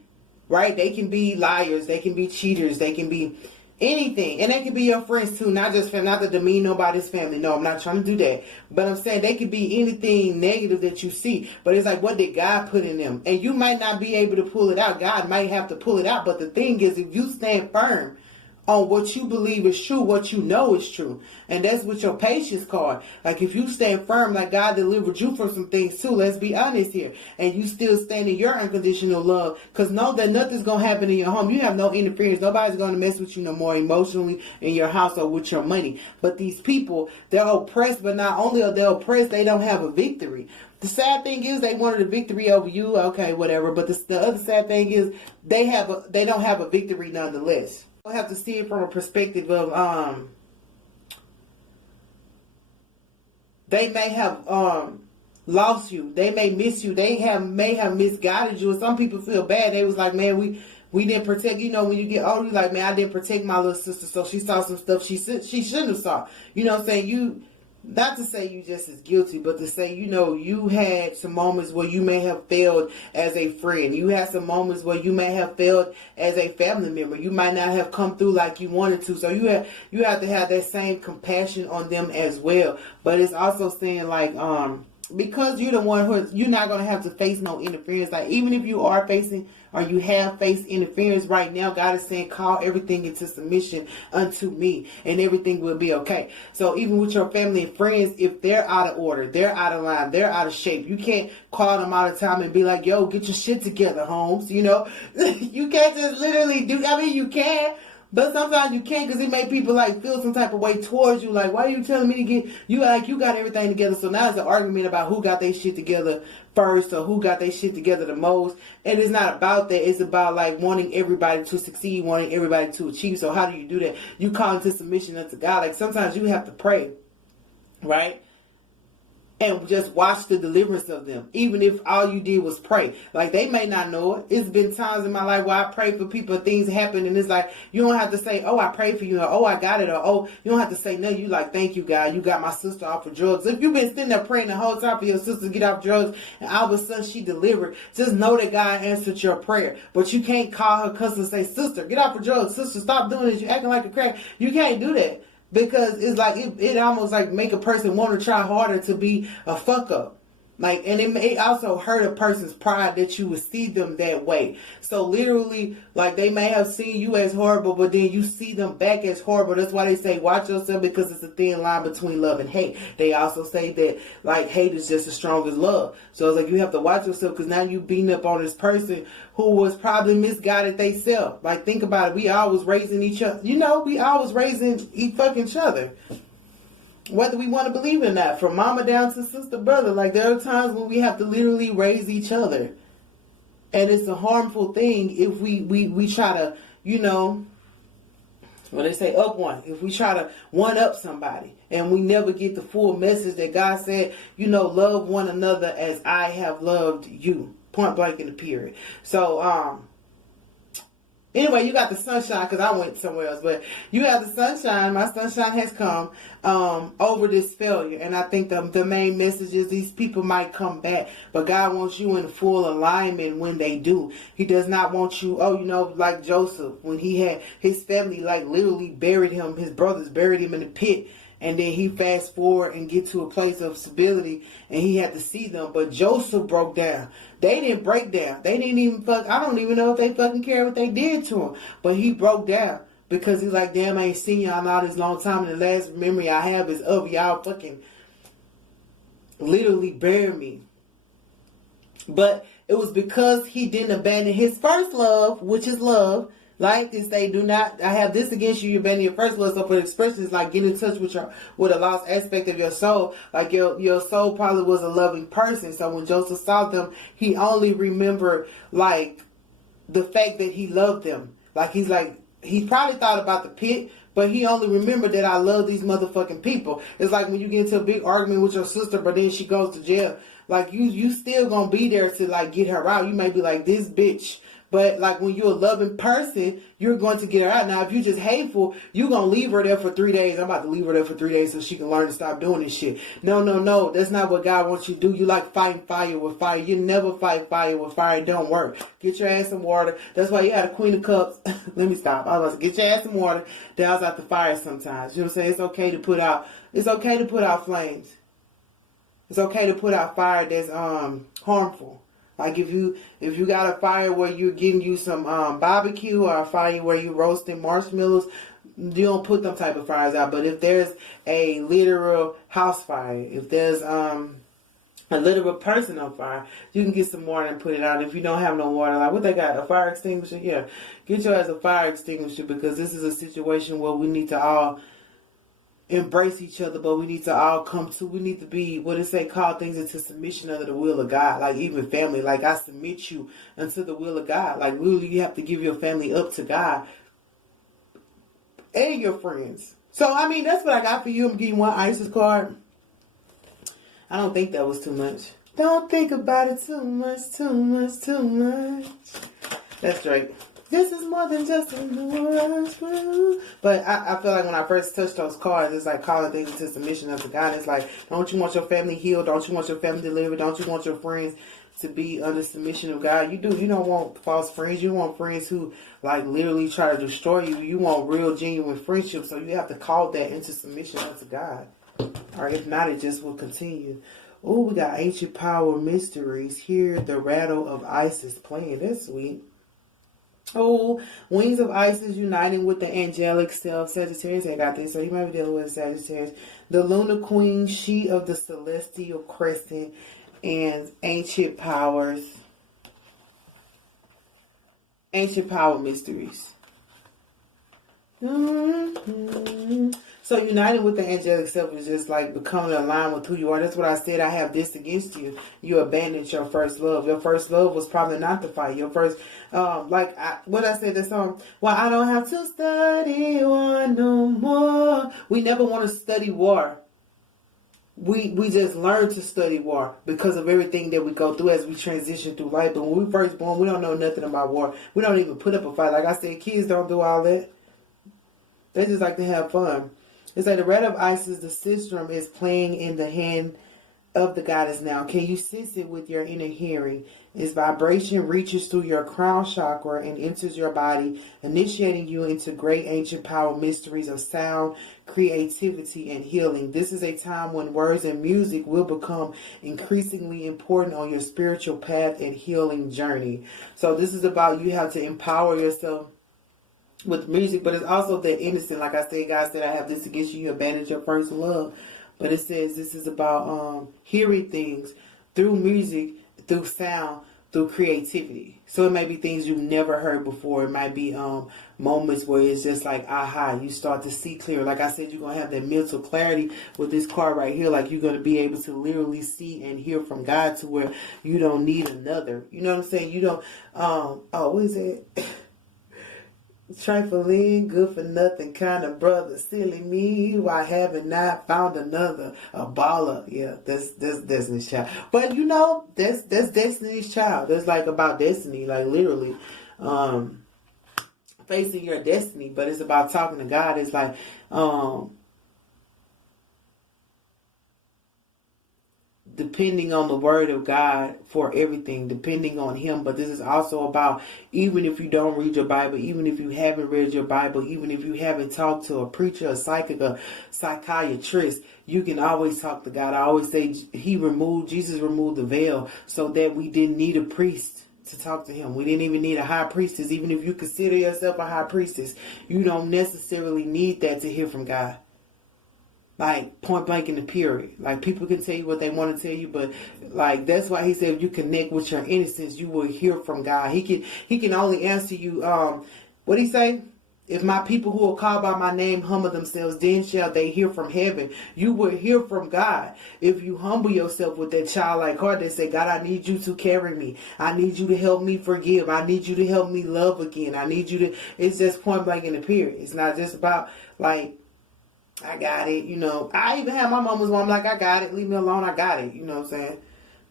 right? They can be liars. They can be cheaters. They can be anything. And they can be your friends too, not just family, not to demean nobody's family. No, I'm not trying to do that. But I'm saying they could be anything negative that you see. But it's like, what did God put in them? And you might not be able to pull it out. God might have to pull it out. But the thing is, if you stand firm on what you believe is true, what you know is true. And that's with your patience card. Like, if you stand firm, like God delivered you from some things too, let's be honest here. And you still stand in your unconditional love. Because know that nothing's going to happen in your home. You have no interference. Nobody's going to mess with you no more emotionally in your house or with your money. But these people, they're oppressed. But not only are they oppressed, they don't have a victory. The sad thing is they wanted a victory over you. Okay, whatever. But the other sad thing is they don't have a victory nonetheless. You have to see it from a perspective of they may have lost you, they may miss you, they may have misguided you. And some people feel bad. They was like, man, we didn't protect. You know, when you get older, you're like, man, I didn't protect my little sister, so she saw some stuff she shouldn't have saw. You know what I'm saying? You, not to say you just as guilty, but to say, you know, you had some moments where you may have failed as a friend. You had some moments where you may have failed as a family member. You might not have come through like you wanted to. So you have to have that same compassion on them as well. But it's also saying like, because you're the one you're not going to have to face no interference. Like, even if you are facing or you have faced interference right now, God is saying, call everything into submission unto me and everything will be okay. So even with your family and friends, if they're out of order, they're out of line, they're out of shape, you can't call them all the time and be like, yo, get your shit together, Holmes. You know, you can't just literally do, I mean, you can. But sometimes you can't, because it make people like feel some type of way towards you. Like, why are you telling me to get, you like you got everything together? So now it's an argument about who got their shit together first or who got their shit together the most. And it's not about that. It's about like wanting everybody to succeed, wanting everybody to achieve. So how do you do that? You call into submission unto God. Like, sometimes you have to pray, right? And just watch the deliverance of them. Even if all you did was pray. Like, they may not know it. It's been times in my life where I pray for people, things happen, and it's like, you don't have to say, oh, I prayed for you, or oh, I got it, or oh, you don't have to say no. You like, thank you, God. You got my sister off of drugs. If you've been sitting there praying the whole time for your sister to get off drugs, and all of a sudden she delivered, just know that God answered your prayer. But you can't call her cuss and say, sister, get off of drugs. Sister, stop doing this. You're acting like a crack. You can't do that. Because it's like, it almost like make a person want to try harder to be a fuck up. Like, and it may also hurt a person's pride that you would see them that way. So literally, like, they may have seen you as horrible, but then you see them back as horrible. That's why they say watch yourself, because it's a thin line between love and hate. They also say that, like, hate is just as strong as love. So it's like, you have to watch yourself, because now you beating up on this person who was probably misguided themselves. Like, think about it. We always raising each other. You know, we always raising each other. Whether we want to believe in that, from mama down to sister, brother. Like, there are times when we have to literally raise each other. And it's a harmful thing if we try to, you know, well, they say up one. If we try to one up somebody and we never get the full message that God said, love one another as I have loved you. Point blank in the period. So, anyway, you got the sunshine, because I went somewhere else, but you have the sunshine. My sunshine has come over this failure. And I think the main message is these people might come back, but God wants you in full alignment when they do. He does not want you, like Joseph, when he had his family, like literally buried him, his brothers buried him in the pit. And then he fast forward and get to a place of stability, and he had to see them. But Joseph broke down. They didn't break down. They didn't even I don't even know if they fucking care what they did to him. But he broke down because he's like, damn, I ain't seen y'all in all this long time. And the last memory I have is of y'all fucking literally bury me. But it was because he didn't abandon his first love, which is love. Like this, they do not. I have this against you. You abandon your first love. So for the expression, it's like get in touch with a lost aspect of your soul. Like your soul probably was a loving person. So when Joseph saw them, he only remembered like the fact that he loved them. Like he probably thought about the pit, but he only remembered that I love these motherfucking people. It's like when you get into a big argument with your sister, but then she goes to jail. Like you still gonna be there to like get her out. You may be like, this bitch. But like when you're a loving person, you're going to get her out. Now, if you're just hateful, you're going to leave her there for 3 days. I'm about to leave her there for 3 days so she can learn to stop doing this shit. No. That's not what God wants you to do. You like fighting fire with fire. You never fight fire with fire. It don't work. Get your ass some water. That's why you had a Queen of Cups. Let me stop. I was like, get your ass some water. Douse out the fire sometimes. You know what I'm saying? It's okay to put out flames. It's okay to put out fire that's harmful. Like if you got a fire where you're getting you some barbecue, or a fire where you're roasting marshmallows, you don't put them type of fires out. But if there's a literal house fire, if there's a literal person on fire, you can get some water and put it out. If you don't have no water, like what they got, a fire extinguisher? Yeah, get your ass a fire extinguisher, because this is a situation where we need to all embrace each other, but we need to be, what it say, call things into submission under the will of God. Like even family, like I submit you unto the will of God. Like literally you have to give your family up to God and your friends. So I mean, that's what I got for you. I'm getting one ISIS card. I don't think that was too much. Don't think about it too much. That's right. This is more than just a rush. But I feel like when I first touched those cards, it's like calling things into submission unto God. It's like, don't you want your family healed? Don't you want your family delivered? Don't you want your friends to be under submission of God? You do. You don't want false friends. You want friends who like literally try to destroy you. You want real, genuine friendship. So you have to call that into submission unto God. Or if not, it just will continue. Oh, we got ancient power mysteries. Hear the rattle of Isis playing. That's sweet. Oh, wings of Isis uniting with the angelic self. Sagittarius ain't got this, so you might be dealing with a Sagittarius. The lunar queen, she of the celestial crescent, and ancient powers. Ancient power mysteries. So uniting with the angelic self is just like becoming aligned with who you are. That's what I said. I have this against you. You abandoned your first love. Your first love was probably not the fight. Your first, what I said, that song. Well, I don't have to study war no more. We never want to study war. We just learn to study war because of everything that we go through as we transition through life. But when we first born, we don't know nothing about war. We don't even put up a fight. Like I said, kids don't do all that. They just like to have fun. It's like the red of Isis, the sistrum is playing in the hand of the goddess now. Can you sense it with your inner hearing? Its vibration reaches through your crown chakra and enters your body, initiating you into great ancient power mysteries of sound, creativity, and healing. This is a time when words and music will become increasingly important on your spiritual path and healing journey. So this is about, you have to empower yourself with music, but it's also that innocent. Like I said, God said, I have this against you. You abandoned your first love. But it says this is about hearing things through music, through sound, through creativity. So it may be things you've never heard before. It might be moments where it's just like, aha, you start to see clear. Like I said, you're going to have that mental clarity with this card right here. Like you're going to be able to literally see and hear from God to where you don't need another. You know what I'm saying? You don't, what is it? Trifling, good for nothing kind of brother. Silly me, why haven't I found another? A baller. Yeah, that's Destiny's Child. But you know, that's Destiny's Child. That's like about destiny, like literally. Facing your destiny, but it's about talking to God. It's like, depending on the word of God for everything, depending on Him. But this is also about, even if you don't read your Bible, even if you haven't read your Bible, even if you haven't talked to a preacher, a psychic, a psychiatrist, you can always talk to God. I always say Jesus removed the veil so that we didn't need a priest to talk to Him. We didn't even need a high priestess. Even if you consider yourself a high priestess, you don't necessarily need that to hear from God. Like, point blank in the period. Like, people can tell you what they want to tell you, but like, that's why He said if you connect with your innocence, you will hear from God. He can only answer you. What did He say? If my people who are called by my name humble themselves, then shall they hear from heaven. You will hear from God if you humble yourself with that childlike heart that say, God, I need you to carry me. I need you to help me forgive. I need you to help me love again. I need you to. It's just point blank in the period. It's not just about like, I got it, you know. I even have my moments where I'm like, I got it, leave me alone, I got it, you know what I'm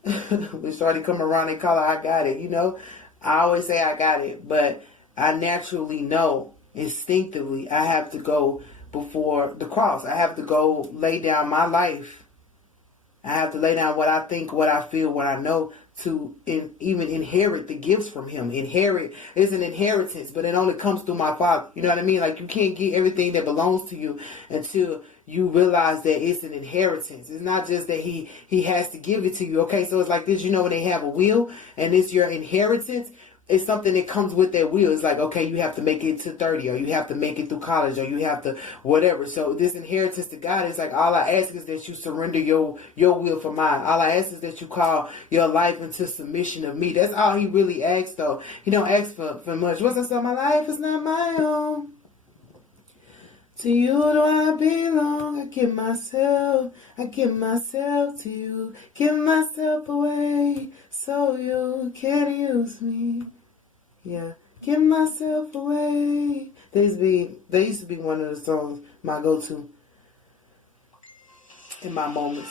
saying? We started coming around and call it, I got it, you know. I always say I got it, but I naturally know, instinctively, I have to go before the cross. I have to go lay down my life. I have to lay down what I think, what I feel, what I know, to even inherit the gifts from Him. Inherit is an inheritance, but it only comes through my Father. You know what I mean? Like, you can't get everything that belongs to you until you realize that it's an inheritance. It's not just that he has to give it to you. Okay, so it's like this. You know, when they have a will and it's your inheritance, it's something that comes with that will. It's like, okay, you have to make it to 30, or you have to make it through college, or you have to whatever. So this inheritance to God is like, all I ask is that you surrender your will for mine. All I ask is that you call your life into submission of me. That's all He really asks, though. He don't ask for much. What's that song? My life is not my own. To you do I belong. I give myself to you. Give myself away so you can use me. Yeah, give myself away. They used to be one of the songs, my go-to in my moments.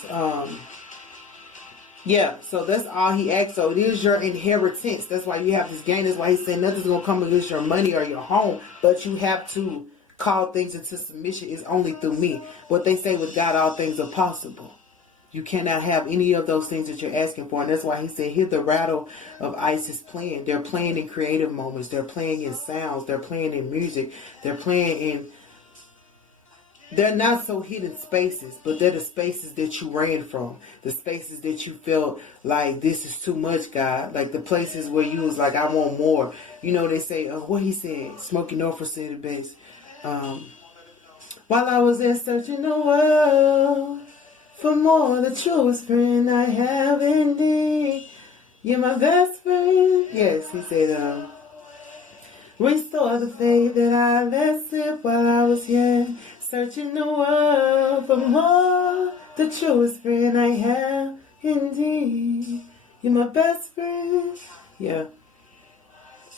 Yeah, so that's all He asks. So it is your inheritance. That's why you have this gain. That's why He said nothing's gonna come against your money or your home, but you have to call things into submission. Is only through me. What they say, with God all things are possible. You cannot have any of those things that you're asking for. And that's why He said, hear the rattle of ISIS playing. They're playing in creative moments. They're playing in sounds. They're playing in music. They're playing in... They're not so hidden spaces, but they're the spaces that you ran from. The spaces that you felt like, this is too much, God. Like the places where you was like, I want more. You know, they say, what he said, Smokey Norfolk said it best. While I was there searching the world for more, the truest friend I have indeed. You're my best friend. Yes, he said, restore the faith that I let slip while I was here, searching the world for more, the truest friend I have indeed. You're my best friend. Yeah.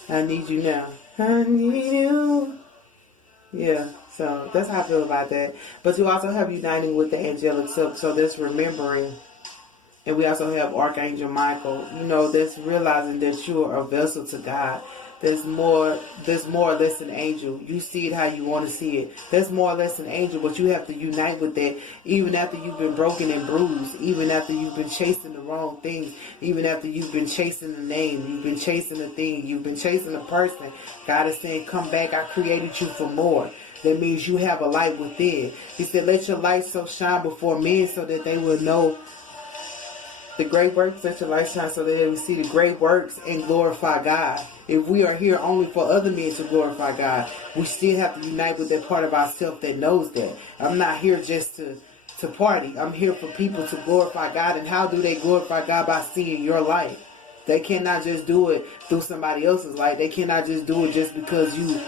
I need you now. I need you. Yeah. So that's how I feel about that. But you also have uniting with the angelic self. So that's remembering. And we also have Archangel Michael. You know, that's realizing that you are a vessel to God. There's more or less an angel. You see it how you want to see it. There's more or less an angel, but you have to unite with that even after you've been broken and bruised, even after you've been chasing the wrong things, even after you've been chasing the name, you've been chasing the thing, you've been chasing a person. God is saying, come back, I created you for more. That means you have a light within. He said, let your light so shine before men so that they will know the great works. Let your light shine so that they will see the great works and glorify God. If we are here only for other men to glorify God, we still have to unite with that part of ourselves that knows that. I'm not here just to party. I'm here for people to glorify God. And how do they glorify God? By seeing your light. They cannot just do it through somebody else's light. They cannot just do it just because you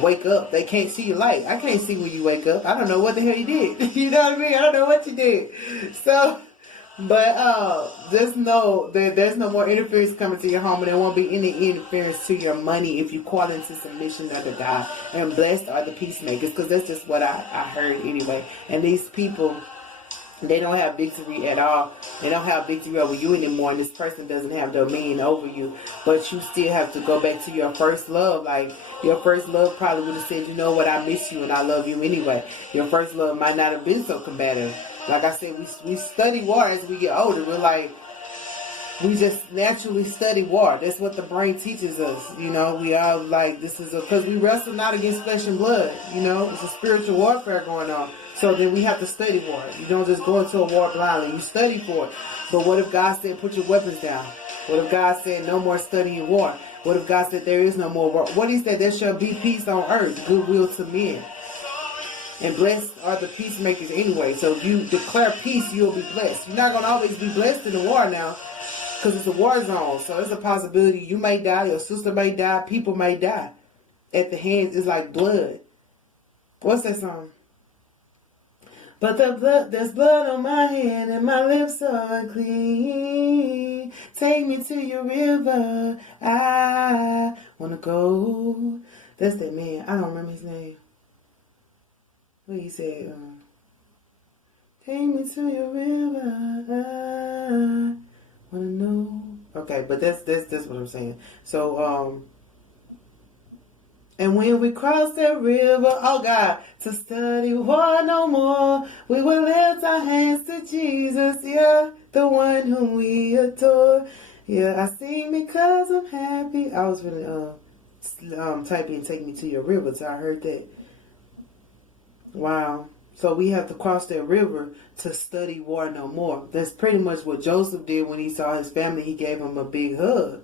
wake up. They can't see your light. I can't see when you wake up. I don't know what the hell you did. You know what I mean? I don't know what you did. So But just know that there's no more interference coming to your home, and there won't be any interference to your money if you call into submission under God. And blessed are the peacemakers, because that's just what I heard anyway. And these people, they don't have victory at all. They don't have victory over you anymore, and this person doesn't have dominion over you. But you still have to go back to your first love. Like, your first love probably would have said, you know what, I miss you and I love you anyway. Your first love might not have been so combative. Like I said, we study war as we get older. We're like, we just naturally study war. That's what the brain teaches us. You know, we all like, this is because we wrestle not against flesh and blood. You know, it's a spiritual warfare going on. So then we have to study war. You don't just go into a war blindly. You study for it. But what if God said, put your weapons down? What if God said, no more studying war? What if God said, there is no more war? What he said, there shall be peace on earth, goodwill to men. And blessed are the peacemakers anyway. So if you declare peace, you'll be blessed. You're not going to always be blessed in the war now, because it's a war zone. So there's a possibility you may die, your sister may die, people may die. At the hands, it's like blood. What's that song? But there's blood on my hand and my lips are unclean. Take me to your river. I want to go. That's that man. I don't remember his name. What he said, take me to your river, I wanna know. Okay, but that's what I'm saying. So, and when we cross that river, oh God, to study war no more, we will lift our hands to Jesus, yeah, the one whom we adore. Yeah, I sing because I'm happy. I was really typing take me to your river, so I heard that. Wow. So we have to cross that river to study war no more. That's pretty much what Joseph did when he saw his family. He gave them a big hug.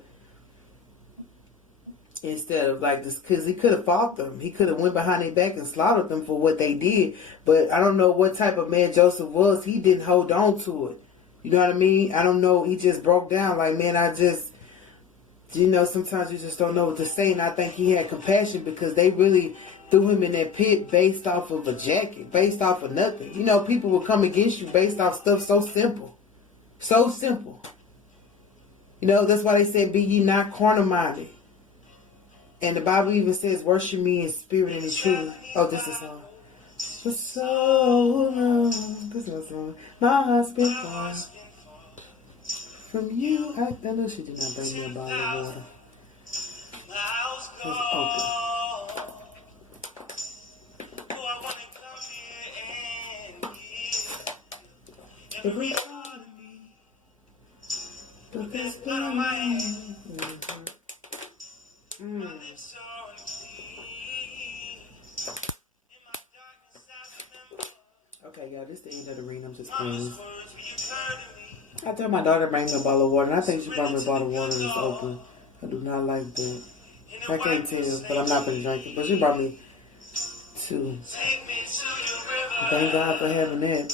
Instead of like this, because he could have fought them. He could have went behind their back and slaughtered them for what they did. But I don't know what type of man Joseph was. He didn't hold on to it. You know what I mean? I don't know. He just broke down like, man, sometimes you just don't know what to say. And I think he had compassion because they really threw him in that pit based off of a jacket, based off of nothing. You know, people will come against you based off stuff so simple. So simple. You know, that's why they said, be ye not carnal-minded. And the Bible even says, worship me in spirit and in truth. Oh, this is a song. For so long, this is a song. My heart's been far from you. I know she did not bring me a bottle of water. It's open. Every part of me, but there's blood on my hand. Okay, y'all, this is the end of the reading. I'm just playing. I told my daughter to bring me a bottle of water, and I think she brought me a bottle of water that's open. I do not like that. I can't tell, but I'm not going to drink it. But she brought me two. Thank God for having that.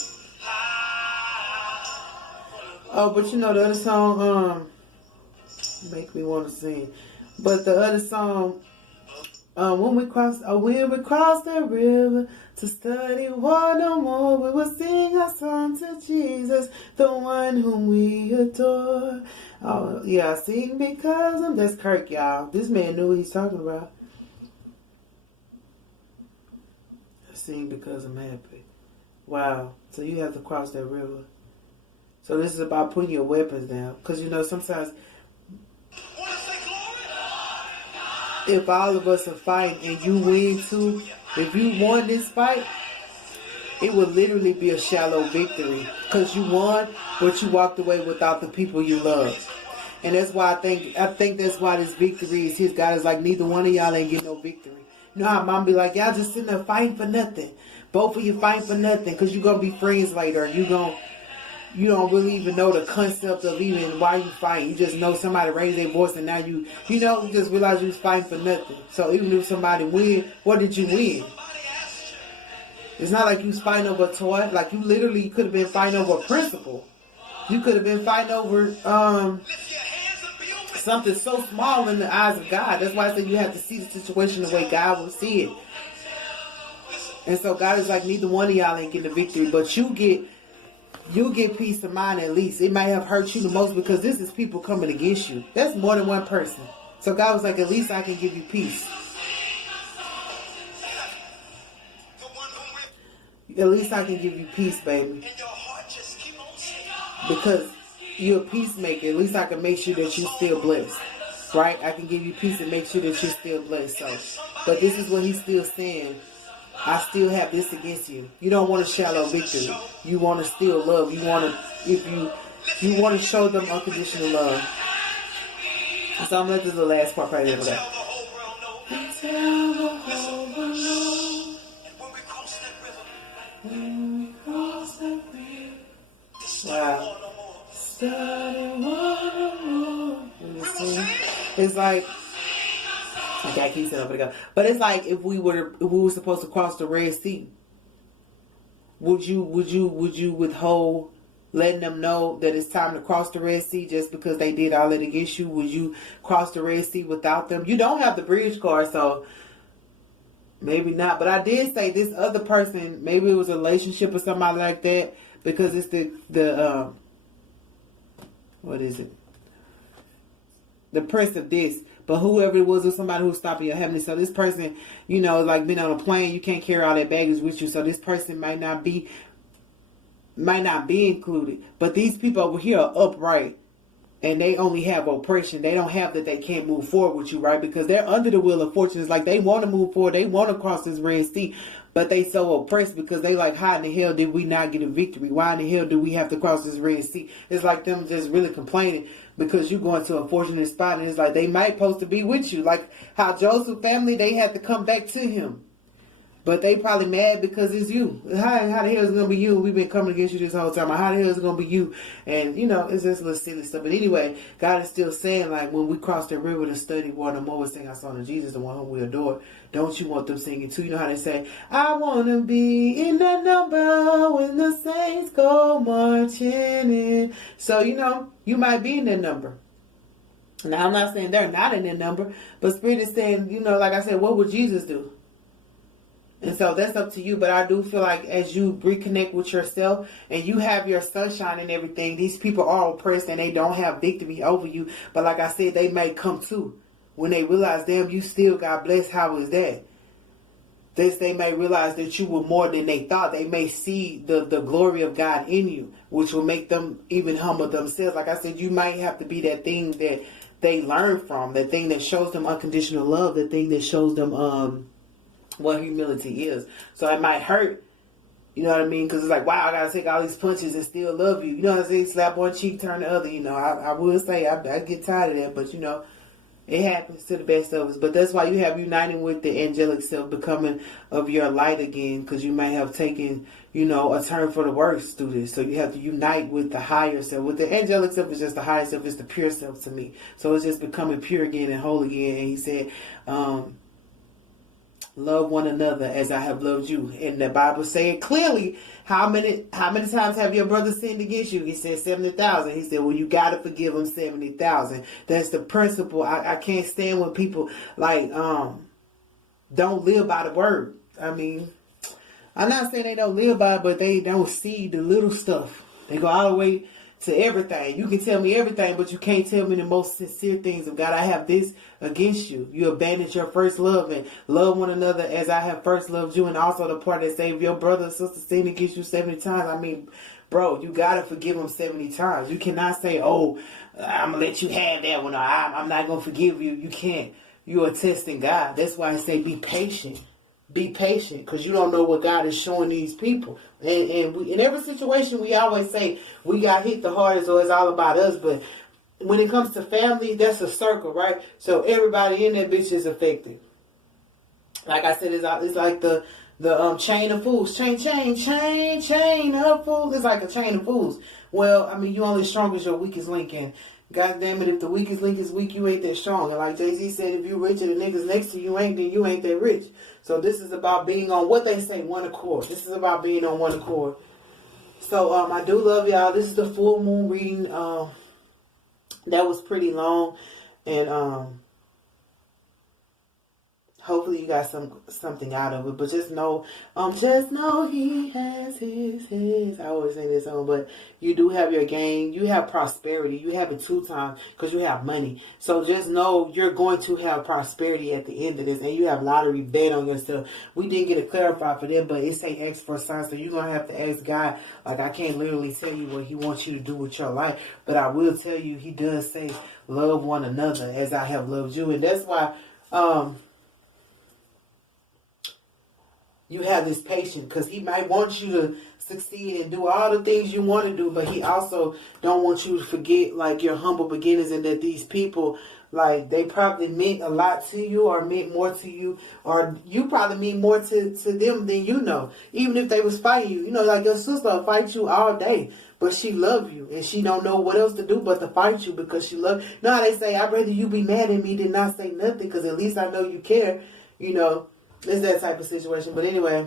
Oh, but you know the other song, make me want to sing. But the other song, when we cross that river to study war no more, we will sing our song to Jesus, the one whom we adore. Oh, yeah, sing because that's Kirk, y'all. This man knew what he's talking about. Sing because I'm happy. Wow. So you have to cross that river. So this is about putting your weapons down. Because, you know, sometimes if all of us are fighting and you win too, if you won this fight, it will literally be a shallow victory. Because you won, but you walked away without the people you love. And that's why I think that's why this victory is his. God is like, neither one of y'all ain't getting no victory. You know how mom be like, y'all just sitting there fighting for nothing. Both of you fighting for nothing because you're going to be friends later. You don't really even know the concept of even why you fight. You just know somebody raised their voice and now you just realize you was fighting for nothing. So even if somebody win, what did you win? It's not like you was fighting over a toy. Like you literally could have been fighting over a principle. You could have been fighting over something so small in the eyes of God. That's why I said you have to see the situation the way God will see it. And so God is like, neither one of y'all ain't getting the victory, but you get you'll get peace of mind at least. It might have hurt you the most because this is people coming against you. That's more than one person. So God was like, at least I can give you peace. At least I can give you peace, baby. Because you're a peacemaker. At least I can make sure that you're still blessed. Right? I can give you peace and make sure that you're still blessed. So, but this is what he's still saying. I still have this against you. You don't want a shallow victory. You want to still love. You want to, if you want to show them unconditional love. So I'm going to do the last part right there. Wow. It's like, okay, I keep saying over to go. But it's like if we were supposed to cross the Red Sea, would you withhold letting them know that it's time to cross the Red Sea just because they did all that against you? Would you cross the Red Sea without them? You don't have the bridge card, so maybe not. But I did say this other person, maybe it was a relationship or somebody like that, because it's the what is it? The prince of this. But whoever it was somebody who's stopping your heavenly. So this person, you know, like being on a plane, you can't carry all that baggage with you. So this person might not be included. But these people over here are upright. And they only have oppression. They don't have that they can't move forward with you, right? Because they're under the wheel of fortune. It's like they want to move forward. They want to cross this Red Sea. But they so oppressed because they like, how in the hell did we not get a victory? Why in the hell do we have to cross this Red Sea? It's like them just really complaining because you're going to a fortunate spot. And it's like they might supposed to be with you. Like how Joseph's family, they had to come back to him. But they probably mad because it's you. How the hell is it going to be you? We've been coming against you this whole time. How the hell is it going to be you? And, you know, it's just a little silly stuff. But anyway, God is still saying, like, when we cross the river to study one or more, sing our song to Jesus, the one whom we adore. Don't you want them singing too? You know how they say, I want to be in that number when the saints go marching in. So, you know, you might be in that number. Now, I'm not saying they're not in that number. But Spirit is saying, you know, like I said, what would Jesus do? And so that's up to you. But I do feel like as you reconnect with yourself and you have your sunshine and everything, these people are oppressed and they don't have victory over you. But like I said, they may come to when they realize, damn, you still got blessed. How is that? They may realize that you were more than they thought. They may see the glory of God in you, which will make them even humble themselves. Like I said, you might have to be that thing that they learn from, that thing that shows them unconditional love, the thing that shows them what humility is. So it might hurt, you know what I mean? Because it's like, wow, I gotta take all these punches and still love you. You know what I'm saying? Slap one cheek, turn the other. You know, I would say I get tired of that, but you know, it happens to the best of us. But that's why you have uniting with the angelic self, becoming of your light again, because you might have taken, you know, a turn for the worse through this. So you have to unite with the higher self. With the angelic self, it's just the higher self. It's the pure self to me. So it's just becoming pure again and whole again. And he said, love one another as I have loved you. And the Bible saying clearly, how many times have your brother sinned against you? He said 70,000. He said, well, you got to forgive them 70,000. That's the principle. I can't stand when people like don't live by the word. I mean, I'm not saying they don't live by it, but they don't see the little stuff. They go all the way to everything. You can tell me everything, but you can't tell me the most sincere things of God. I have this against you. You abandoned your first love and love one another as I have first loved you. And also the part that say if your brother or sister sin against you 70 times. I mean, bro, you got to forgive them 70 times. You cannot say, oh, I'm going to let you have that one. Or I'm not going to forgive you. You can't. You are testing God. That's why I say be patient. Be patient, because you don't know what God is showing these people. And we, in every situation, we always say we got hit the hardest, or it's all about us. But when it comes to family, that's a circle, right? So everybody in that bitch is affected. Like I said, it's like the chain of fools. Chain of fools. It's like a chain of fools. Well, I mean, you only strong as your weakest link. And God damn it, if the weakest link is weak, you ain't that strong. And like Jay-Z said, if you rich and the niggas next to you ain't, then you ain't that rich. So this is about being on what they say, one accord. This is about being on one accord. So I do love y'all. This is the full moon reading. That was pretty long. And hopefully you got something out of it. But just know he has his. I always say this song, but you do have your gain. You have prosperity. You have it 2 times because you have money. So just know you're going to have prosperity at the end of this, and you have lottery bet on yourself. We didn't get it clarified for them, but it say ask for a sign, so you're gonna have to ask God. Like, I can't literally tell you what He wants you to do with your life, but I will tell you He does say love one another as I have loved you, and that's why. You have this patience, because He might want you to succeed and do all the things you want to do, but He also don't want you to forget, like, your humble beginnings, and that these people, like, they probably meant a lot to you, or meant more to you, or you probably mean more to them than you know. Even if they was fighting you, like your sister will fight you all day, but she love you, and she don't know what else to do but to fight you because she love. Now they say, I'd rather you be mad at me than not say nothing, because at least I know you care. It's that type of situation. But anyway,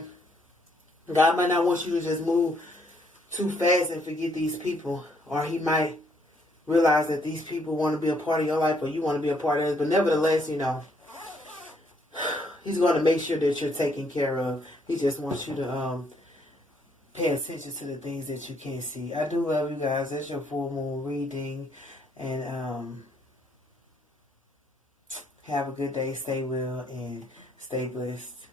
God might not want you to just move too fast and forget these people. Or He might realize that these people want to be a part of your life, or you want to be a part of it. But nevertheless, He's going to make sure that you're taken care of. He just wants you to pay attention to the things that you can't see. I do love you guys. That's your full moon reading. And have a good day. Stay well and stay blessed.